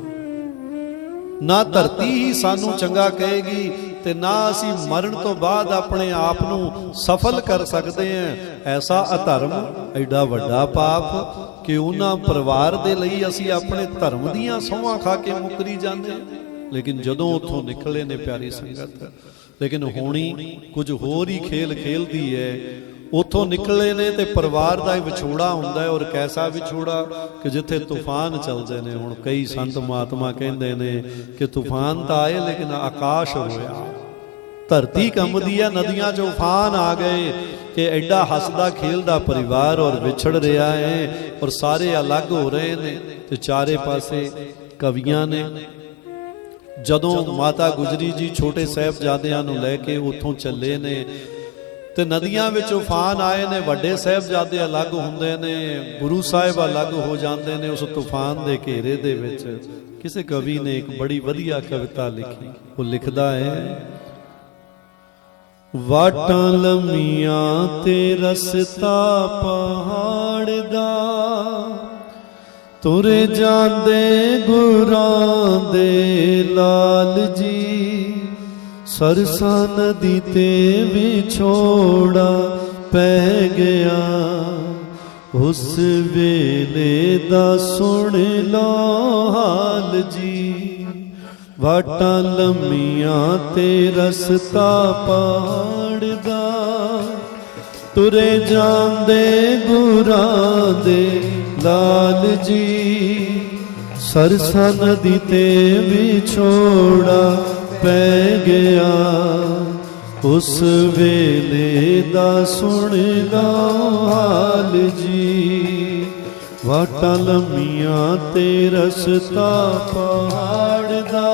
ਨਾ ਧਰਤੀ ਹੀ ਸਾਨੂੰ ਚੰਗਾ ਕਹੇਗੀ ਤੇ ਨਾ ਅਸੀਂ ਮਰਨ ਤੋਂ ਬਾਅਦ ਆਪਣੇ ਆਪ ਨੂੰ ਸਫਲ ਕਰ ਸਕਦੇ ਹਾਂ। ਐਸਾ ਅਧਰਮ, ਐਡਾ ਵੱਡਾ ਪਾਪ ਕਿ ਉਹਨਾਂ ਪਰਿਵਾਰ ਦੇ ਲਈ ਅਸੀਂ ਆਪਣੇ ਧਰਮ ਦੀਆਂ ਸਹੁੰਆਂ ਖਾ ਕੇ ਮੁੱਕਰੀ ਜਾਂਦੇ। लेकिन जदों उत्थों निकले ने प्यारी संगत, लेकिन होनी कुछ होर ही खेल खेलती है। उत्थों निकले ने ते परिवार का विछोड़ा हुंदा है, और कैसा विछोड़ा कि जिथे तूफान चलते हैं। हुण कई संत महात्मा कहते हैं कि तूफान तो आए लेकिन आकाश होया, धरती कंबदी है, नदियां च उफान आ गए कि एडा हसदा खेलदा परिवार और विछड़ रहा है, और सारे अलग हो रहे हैं। तो चारे पासे कवियां ने जदों माता गुजरी जी छोटे साहिबजादियां नूं लैके उत्थों चले ने, ते नदियां विच उफान आए ने, वड्डे साहिबजादे अलग हुंदे ने, गुरु साहिब अलग हो जाते हैं उस तूफान के घेरे दे विच। किसी कवि ने एक बड़ी वधिया कविता लिखी, वो लिखदा है, वाटां लम्मियां ते रस्ता पहाड़ दा, तुरे जांदे गुरां दे लाल जी, सरसा नदी ते विछोड़ा पै गया, उस वेले दा सुन लो हाल जी। वाटां लम्मियां ते रस्ता पहाड़ दा, तुरे जांदे गुरां दे लाल जी, सरसा नदी ते विछोड़ा पै गया, उस वेले दा सुन लो हाल जी। वाटां लम्मियां ते रस्ता पहाड़ दा,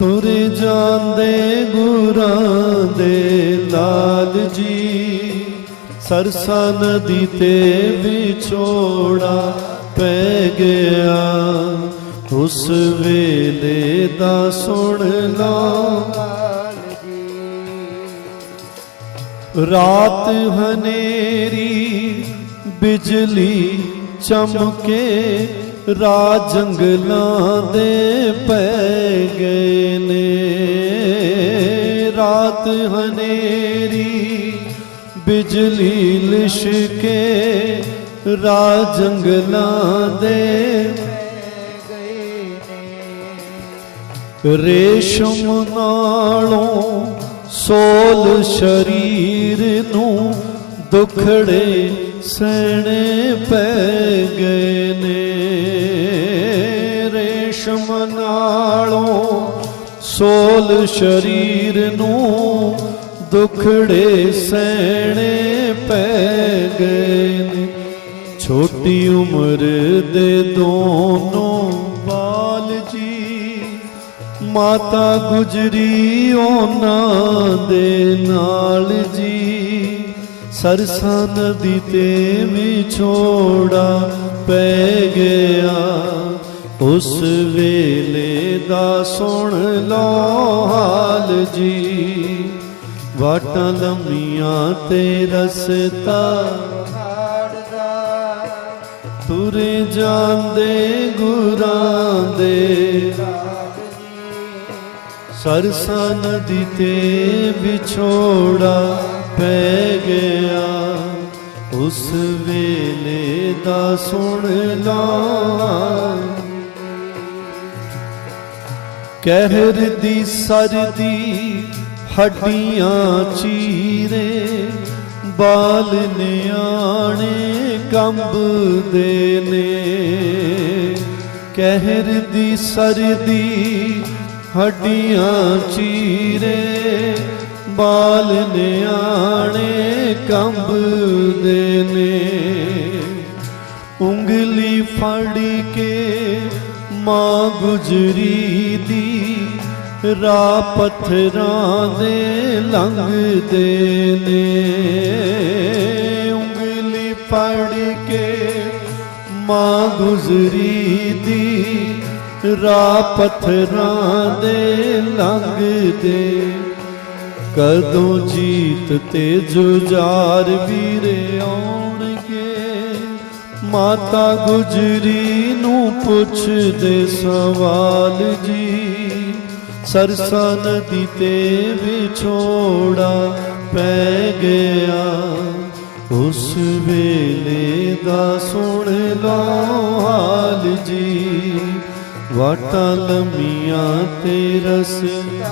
तुरे जांदे गुरां दे लाल जी, सरसा नदी ते विछोड़ा पै गया, उस वेले दा सुन लो हाल जी। रात हनेरी बिजली चमके, रात जंगलां दे पै गए ने, रात हनेरी बिजली लिशके, रात जंगलां दे रेशम नालों सोल शरीर नूं दुखड़े सहने पै गए ने, रेशम नालों सोल शरीर नूं दुखड़े सहने पै गए ने। छोटी उम्र दे दोनों बाल जी, माता गुजरी उन्हां दे नाल जी, सरसा नदी ते विछोड़ा पै गया, उस वेले दा सुन लो हाल जी। वाटां लम्मियां ते रस्ता तुरे जांदे गुरां दे, सरसा नदी ते विछोड़ा पै गया, उस वेले दा सुन लो। कहर दी सरदी हड्डियां चीरे, बाल न्याणे कंबदे ने, कहर दी सरदी हड्डियां चीरे, बाल न्याणे कंबदे ने। उंगली फड़ के मां गुजरी दी, राह पत्थरां दे लंघदे ने, उंगली फड़ के मां गुजरी दी, राह पत्थरां दे लंघदे। कदों जीत ते जुझार वीरे आउणगे, माता गुजरी नूं पुछदे सवाल जी, सरसा नदी ते विछोड़ा पै गया, उस वेले दा सुन लो हाल जी। ਵਾਟਾਂ ਲੰਮੀਆਂ ਤੇ ਰਸਤਾ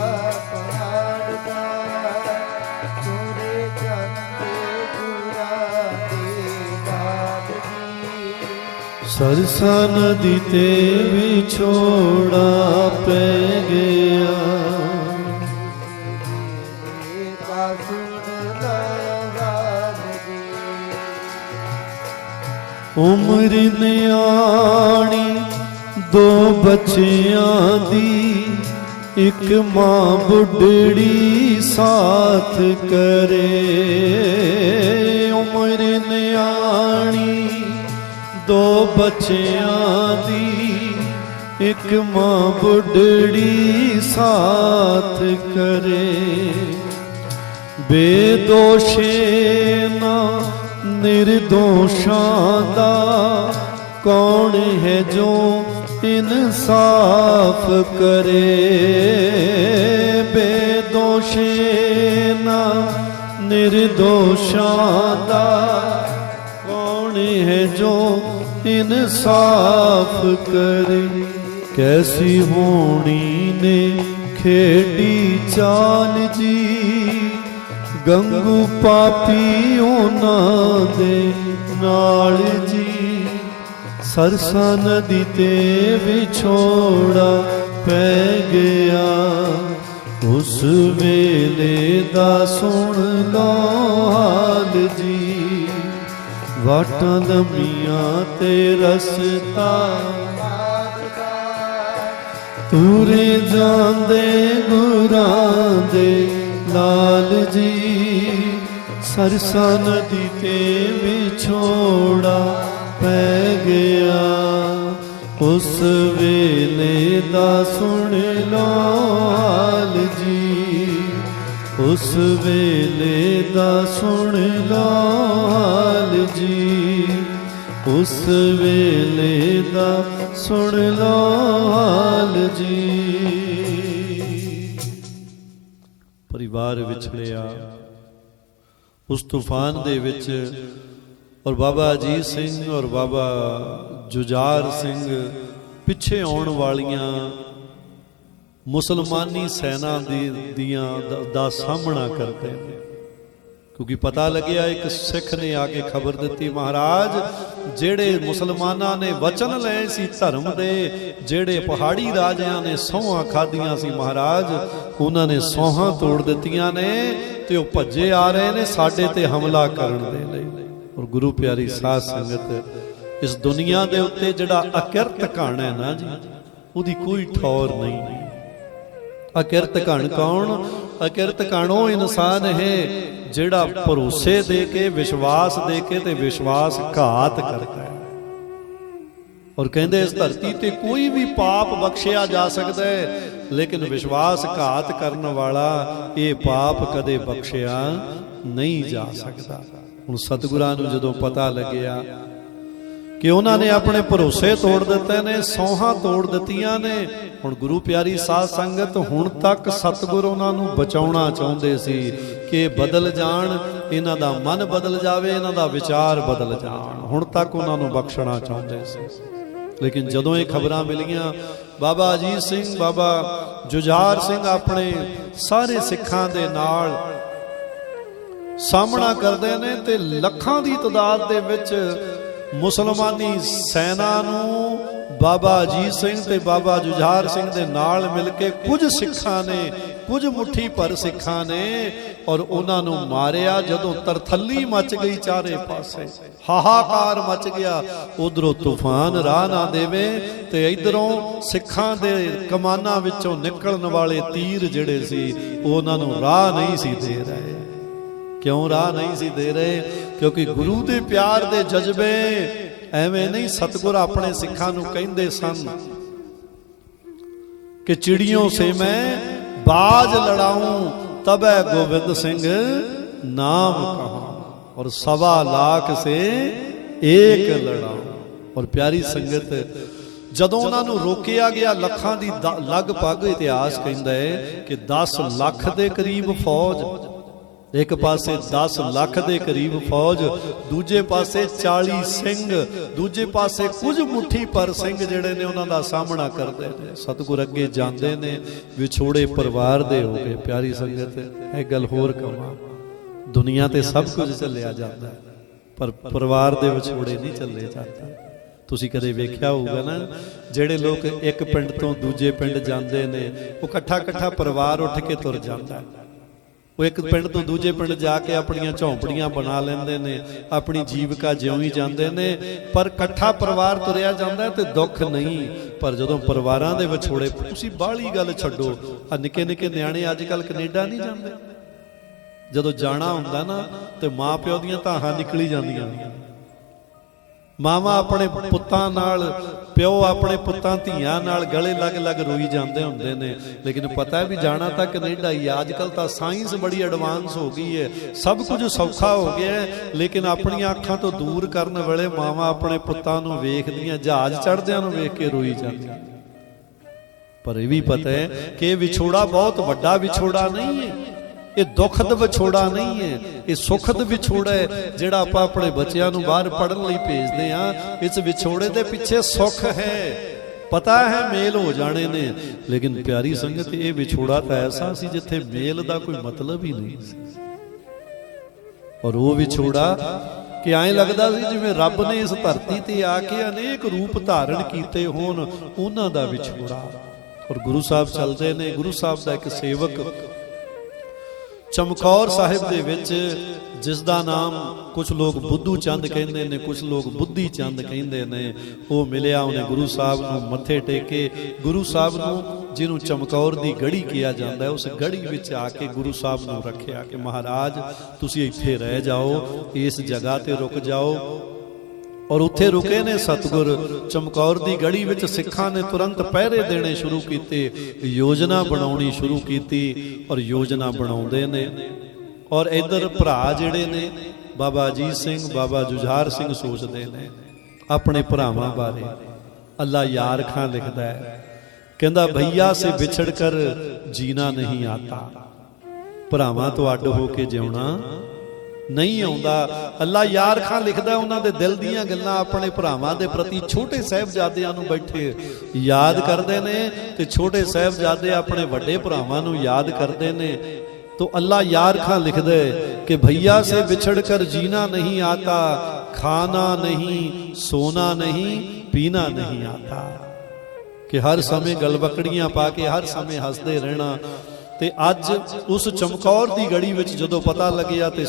ਸਰਸਾ ਨਦੀ ਤੇ ਵਿਛੋੜਾ ਪੈ ਗਿਆ। ਉਮਰ ਨਿਆਣੀ ਦੋ ਬੱਚਿਆਂ ਦੀ, ਇੱਕ ਮਾਂ ਬੁੱਢੜੀ ਸਾਥ ਕਰੇ। ਉਮਰ ਨਿਆਣੀ ਦੋ ਬੱਚਿਆਂ ਦੀ, ਇੱਕ ਮਾਂ ਬੁੱਢੜੀ ਸਾਥ ਕਰੇ। ਬੇਦੋਸ਼ੇ ਨਾ ਨਿਰਦੋਸ਼ਾਂ ਦਾ, ਕੌਣ ਹੈ ਜੋ ਇਨਸਾਫ ਕਰੇ। ਬੇਦੋਸ਼ੇ ਨਾ ਨਿਰਦੋਸ਼ਾਂ ਦਾ, ਕੌਣ ਹੈ ਜੋ ਇਨਸਾਫ ਕਰੇ। ਕੈਸੀ ਹੋਣੀ ਨੇ ਖੇਡੀ ਚਾਲ ਜੀ, ਗੰਗੂ ਪਾਪੀ ਉਹਨਾਂ ਦੇ ਨਾਲ ਜੀ। ਸਰਸਾ ਨਦੀ ਤੇ ਵਿਛੋੜਾ ਪੈ ਗਿਆ, ਉਸ ਵੇਲੇ ਦਾ ਸੁਣ ਲਓ ਹਾਲ ਜੀ। ਵਾਟਾਂ ਲੰਮੀਆਂ ਤੇ ਰਸਤਾ ਤੁਰੇ ਜਾਂਦੇ ਗੁਰਾਂ ਦੇ ਲਾਲ ਜੀ। ਸਰਸਾ ਨਦੀ ਤੇ ਵਿਛੋੜਾ ਪੈ ਗਿਆ, ਉਸ ਵੇਲੇ ਦਾ ਸੁਣ ਲਓ ਹਾਲ ਜੀ। ਉਸ ਵੇਲੇ ਦਾ ਸੁਣ ਲਓ ਹਾਲ ਜੀ। ਉਸ ਵੇਲੇ ਦਾ ਸੁਣ ਲਓ ਹਾਲ ਜੀ। ਪਰਿਵਾਰ ਵਿਛੜਿਆ ਉਸ ਤੂਫਾਨ ਦੇ ਵਿੱਚ, ਔਰ ਬਾਬਾ ਅਜੀਤ ਸਿੰਘ ਔਰ ਬਾਬਾ ਜੁਝਾਰ ਸਿੰਘ ਪਿੱਛੇ ਆਉਣ ਵਾਲੀਆਂ ਮੁਸਲਮਾਨੀ ਸੈਨਾ ਦਾ ਸਾਹਮਣਾ ਕਰਦੇ ਨੇ। ਕਿਉਂਕਿ ਪਤਾ ਲੱਗਿਆ ਇੱਕ ਸਿੱਖ ਨੇ ਆ ਕੇ ਖਬਰ ਦਿੱਤੀ, ਮਹਾਰਾਜ ਜਿਹੜੇ ਮੁਸਲਮਾਨਾਂ ਨੇ ਵਚਨ ਲਏ ਸੀ ਧਰਮ ਦੇ, ਜਿਹੜੇ ਪਹਾੜੀ ਰਾਜਿਆਂ ਨੇ ਸਹੁੰਆਂ ਖਾਧੀਆਂ ਸੀ ਮਹਾਰਾਜ, ਉਹਨਾਂ ਨੇ ਸਹੁੰਆਂ ਤੋੜ ਦਿੱਤੀਆਂ ਨੇ ਤੇ ਉਹ ਭੱਜੇ ਆ ਰਹੇ ਨੇ ਸਾਡੇ ਤੇ ਹਮਲਾ ਕਰਨ ਦੇ ਲਈ। ਔਰ ਗੁਰੂ ਪਿਆਰੀ ਸਾਧ ਸੰਗਤ, ਇਸ ਦੁਨੀਆ ਦੇ ਉੱਤੇ ਜਿਹੜਾ ਅਕਿਰਤ ਘਣ ਹੈ ਨਾ ਜੀ, ਉਹਦੀ ਕੋਈ ਠੌਰ ਨਹੀਂ। ਅਕਿਰਤ ਘਣ ਕੌਣ? ਅਕਿਰਤ ਘਣ ਉਹ ਇਨਸਾਨ ਹੈ ਜਿਹੜਾ ਭਰੋਸੇ ਦੇ ਕੇ, ਵਿਸ਼ਵਾਸ ਦੇ ਕੇ ਤੇ ਵਿਸ਼ਵਾਸ ਘਾਤ ਕਰਦਾ ਹੈ। ਔਰ ਕਹਿੰਦੇ ਇਸ ਧਰਤੀ ਤੇ ਕੋਈ ਵੀ ਪਾਪ ਬਖਸ਼ਿਆ ਜਾ ਸਕਦਾ ਹੈ, ਲੇਕਿਨ ਵਿਸ਼ਵਾਸ ਘਾਤ ਕਰਨ ਵਾਲਾ ਇਹ ਪਾਪ ਕਦੇ ਬਖਸ਼ਿਆ ਨਹੀਂ ਜਾ ਸਕਦਾ। ਹੁਣ ਸਤਿਗੁਰਾਂ ਨੂੰ ਜਦੋਂ ਪਤਾ ਲੱਗਿਆ ਕਿ ਉਹਨਾਂ ਨੇ ਆਪਣੇ ਭਰੋਸੇ ਤੋੜ ਦਿੱਤੇ ਨੇ, ਸੌਹਾਂ ਤੋੜ ਦਿੱਤੀਆਂ ਨੇ, ਹੁਣ ਗੁਰੂ ਪਿਆਰੀ ਸਾਧ ਸੰਗਤ ਹੁਣ ਤੱਕ ਸਤਿਗੁਰ ਉਹਨਾਂ ਨੂੰ ਬਚਾਉਣਾ ਚਾਹੁੰਦੇ ਸੀ ਕਿ ਬਦਲ ਜਾਣ, ਇਹਨਾਂ ਦਾ ਮਨ ਬਦਲ ਜਾਵੇ, ਇਹਨਾਂ ਦਾ ਵਿਚਾਰ ਬਦਲ ਜਾਣ। ਹੁਣ ਤੱਕ ਉਹਨਾਂ ਨੂੰ ਬਖਸ਼ਣਾ ਚਾਹੁੰਦੇ ਸੀ। ਲੇਕਿਨ ਜਦੋਂ ਇਹ ਖਬਰਾਂ ਮਿਲੀਆਂ, ਬਾਬਾ ਅਜੀਤ ਸਿੰਘ, ਬਾਬਾ ਜੁਝਾਰ ਸਿੰਘ ਆਪਣੇ ਸਾਰੇ ਸਿੱਖਾਂ ਦੇ ਨਾਲ ਸਾਹਮਣਾ ਕਰਦੇ ਨੇ ਤੇ ਲੱਖਾਂ ਦੀ ਤਾਦਾਦ ਦੇ ਵਿੱਚ ਮੁਸਲਮਾਨੀ ਸੈਨਾ ਨੂੰ ਬਾਬਾ ਅਜੀਤ ਸਿੰਘ ਤੇ ਬਾਬਾ ਜੁਝਾਰ ਸਿੰਘ ਦੇ ਨਾਲ ਮਿਲ ਕੇ ਕੁਝ ਸਿੱਖਾਂ ਨੇ, ਕੁਝ ਮੁੱਠੀ ਭਰ ਸਿੱਖਾਂ ਨੇ, ਔਰ ਉਹਨਾਂ ਨੂੰ ਮਾਰਿਆ। ਜਦੋਂ ਤਰਥੱਲੀ ਮਚ ਗਈ ਚਾਰੇ ਪਾਸੇ, ਹਾਹਾਕਾਰ ਮਚ ਗਿਆ, ਉਧਰੋਂ ਤੂਫਾਨ ਰਾਹ ਨਾ ਦੇਵੇ ਤੇ ਇਧਰੋਂ ਸਿੱਖਾਂ ਦੇ ਕਮਾਨਾਂ ਵਿੱਚੋਂ ਨਿਕਲਣ ਵਾਲੇ ਤੀਰ ਜਿਹੜੇ ਸੀ ਉਹਨਾਂ ਨੂੰ ਰਾਹ ਨਹੀਂ ਸੀ ਦੇ ਰਹੇ। ਕਿਉਂ ਰਾਹ ਨਹੀਂ ਸੀ ਦੇ ਰਹੇ? ਕਿਉਂਕਿ ਗੁਰੂ ਦੇ ਪਿਆਰ ਦੇ ਜਜ਼ਬੇ ਐਵੇਂ ਨਹੀਂ। ਸਤਿਗੁਰ ਆਪਣੇ ਸਿੱਖਾਂ ਨੂੰ ਕਹਿੰਦੇ ਸਨ ਕਿ ਚਿੜੀਆਂ ਸੇ ਮੈਂ ਬਾਜ ਲੜਾऊं, ਤਬੈ ਗੋਬਿੰਦ ਸਿੰਘ ਨਾਮ ਕਹਾਂ, ਔਰ 1.25 ਲੱਖ ਸੇ ਏਕ ਲੜਾऊं। ਔਰ ਪਿਆਰੀ ਸੰਗਤ, ਜਦੋਂ ਉਹਨਾਂ ਨੂੰ ਰੋਕਿਆ ਗਿਆ, ਲੱਖਾਂ ਦੀ ਲਗਭਗ ਇਤਿਹਾਸ ਕਹਿੰਦਾ ਹੈ ਕਿ 10 ਲੱਖ ਦੇ ਕਰੀਬ ਫੌਜ, एक पासे 10 लाख के करीब फौज, दूजे पासे 40 सिंह, दूजे पासे कुछ मुट्ठी पर सिंह जिहड़े ने उन्हां दा सामना करते हैं। सतगुर अगे जाते ने, विछोड़े परिवार दे हो गए। प्यारी संगत, एक गल होर कहां, दुनिया ते सब कुछ चलिया जाता है, पर परिवार दे विछोड़े नहीं चले जाता। तुसीं कदे वेख्या होगा ना, जिहड़े लोग एक पिंड तो दूजे पिंड जाते हैं, वो कट्ठा कट्ठा परिवार उठ के तुर जाता है। वो एक पिंड तो दूजे पिंड जाके अपनियां झोंपड़ियां बना लेंदे ने, अपनी जीविका जिउं ही जांदे ने, पर कट्ठा परिवार तुरिया जांदा ते दुख नहीं। पर जदों परिवारां दे विछोड़े, तुसीं बाहली गल छड्डो, आ निक्के निक्के नियाणे अजकल कनेडा नहीं जांदे, जदों जाना हुंदा ना ते मां प्यो दीयां धाहां निकली जांदियां। मावां अपने पुत्तां नाल, प्यो अपने पुत्तां धीआं नाल गले लग लग रोई जाते होंदे ने। लेकिन पता है भी जाना तो कनेडा ही है। अजकल तो साइंस बड़ी एडवांस हो गई है, सब कुछ सौखा हो गया है, लेकिन अपनियां अखां तो दूर करने वाले मावां अपने पुत्तां नूं वेखदियां जहाज चढ़दियां नूं वेख के रोई जांदियां। पर यह भी पता है कि विछोड़ा बहुत वड्डा विछोड़ा नहीं है, ये दुखद विछोड़ा नहीं है, ये सुखद विछोड़ा है। जिहड़ा आपां अपने बच्चों नूं बाहर पढ़न लई भेजदे हां, इस विछोड़े दे पिछे सुख है, पता है मेल हो जाने ने। लेकिन प्यारी संगत, ये विछोड़ा तो ऐसा सी जिथे मेल का कोई मतलब ही नहीं सी। और वो विछोड़ा कि ऐ लगदा सी जिवें रब ने इस धरती ते आके अनेक रूप धारण कीते होण, उन्हां दा विछोड़ा। और गुरु साहब चलते ने, गुरु साहब का एक सेवक चमकौर साहिब दे विच, जिस दा नाम कुछ लोग बुद्धू चंद कहते हैं, कुछ लोग बुद्धि चंद कहते हैं, वो मिलिया। उन्हें गुरु साहब नूं मत्थे टेके, गुरु साहब नूं जिन्हों चमकौर दी गढ़ी किया जाता है, उस गढ़ी विच आके गुरु साहब नूं रखिया कि महाराज तुसीं इत्थे रह जाओ, इस जगह ते रुक जाओ। और उत्थे रुके ने सतगुर। चमकौर दी गढ़ी विच सिखां ने तुरंत पहरे देने शुरू कीते, योजना बनाउणी शुरू कीती और योजना बनाउंदे ने। और इधर भरा जिहड़े ने बाबा अजीत सिंह, बाबा जुझार सिंह सोचते ने अपने भरावां बारे। अल्लाह यार खां लिखदा है, कहंदा भैया से बिछड़ कर जीना नहीं आता, भरावां तो अड हो के जिउणा नहीं आउंदा। अल्लाह यार खां लिखदा उन्हां दे दिल दीयां गल्लां अपने भरावां दे प्रति। छोटे साहिबजादियां नूं बैठे याद करदे ने ते छोटे साहिबजादे अपने वड्डे भरावां नूं याद करदे ने। तो अल्लाह यार खां लिखदे कि भैया से बिछड़ कर जीना नहीं आता, खाना नहीं, सोना नहीं, पीना नहीं आता। कि हर समय गलवकड़ियां पा के हर समय हसदे रहना। ते अज उस चमकौर दी गढ़ी विच जदों पता लग्या ते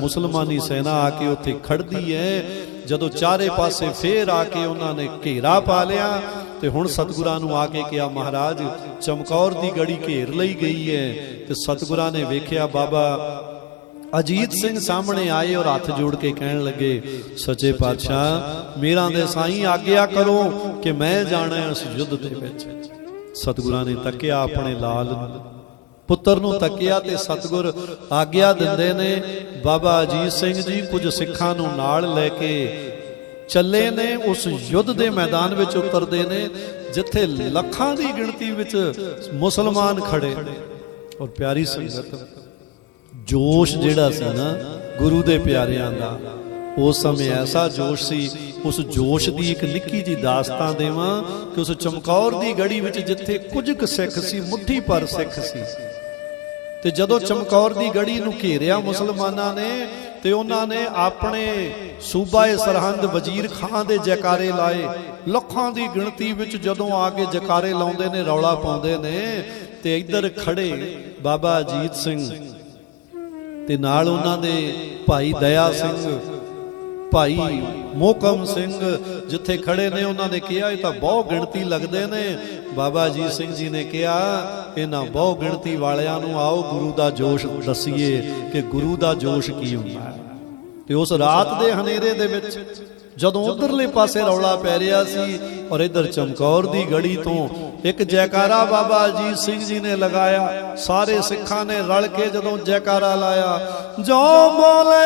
मुसलमानी सेना आके उत्थे खड़दी है। जदों चारे पासे फेर आके उन्होंने घेरा पा लिया ते हुण सतगुरां नूं आके कहा महाराज चमकौर दी गढ़ी घेर लई गई है। ते सतगुरां ने वेख्या बाबा अजीत सिंह सामने आए और हाथ जोड़ के कहन लगे, सच्चे पातशाह मेरा दे साईं आग्या करो कि मैं जाना उस युद्ध दे विच। सतगुरां ने तकिया अपने लाल पुत्र नूं तकिया ते सतगुर आग्या दिंदे ने बाबा अजीत सिंह जी कुछ सिखां नूं नाल लैके चले ने। उस युद्ध दे मैदान विच उतरदे ने जिथे लखां दी गिणती विच मुसलमान खड़े। और प्यारी संगत जोश जिहड़ा सी ना गुरु दे प्यारियां दा, उस समय ऐसा जोश सी। उस जोश की एक निक्की जी दास्तां देवां कि उस चमकौर दी गढ़ी विच जिथे कुछ क सिख सी, मुट्ठी पर सिख सी, ते जदों चमकौर दी गढ़ी नूं घेरिया मुसलमानां ने ते उन्हां ने अपने सूबा सरहंद वजीर खां दे जयकारे लाए। लखां दी गिणती विच जदों आके जयकारे लाउंदे ने, रौला पाउंदे ने, ते इधर खड़े बाबा अजीत सिंह ते नाल उन्हां दे भाई दया सिंह, भाई मोहकम सिंह जिथे खड़े ने। उन्होंने कहा यह तो बहु गिणती लगते ने। बाबा अजीत सिंह जी ने कहा इन्हां बहु गिणती वालियां नूं आओ गुरु का जोश दसीए कि गुरु का जोश की हुंदा है। ते उस रात दे हनेरे दे विच जदों उधरले पासे रौला पै रहा सी और इधर चमकौर दी गढ़ी तो एक जयकारा बाबा अजीत सिंह जी ने लगाया। सारे सिखां ने रल के जदों जयकारा लाया, जो बोले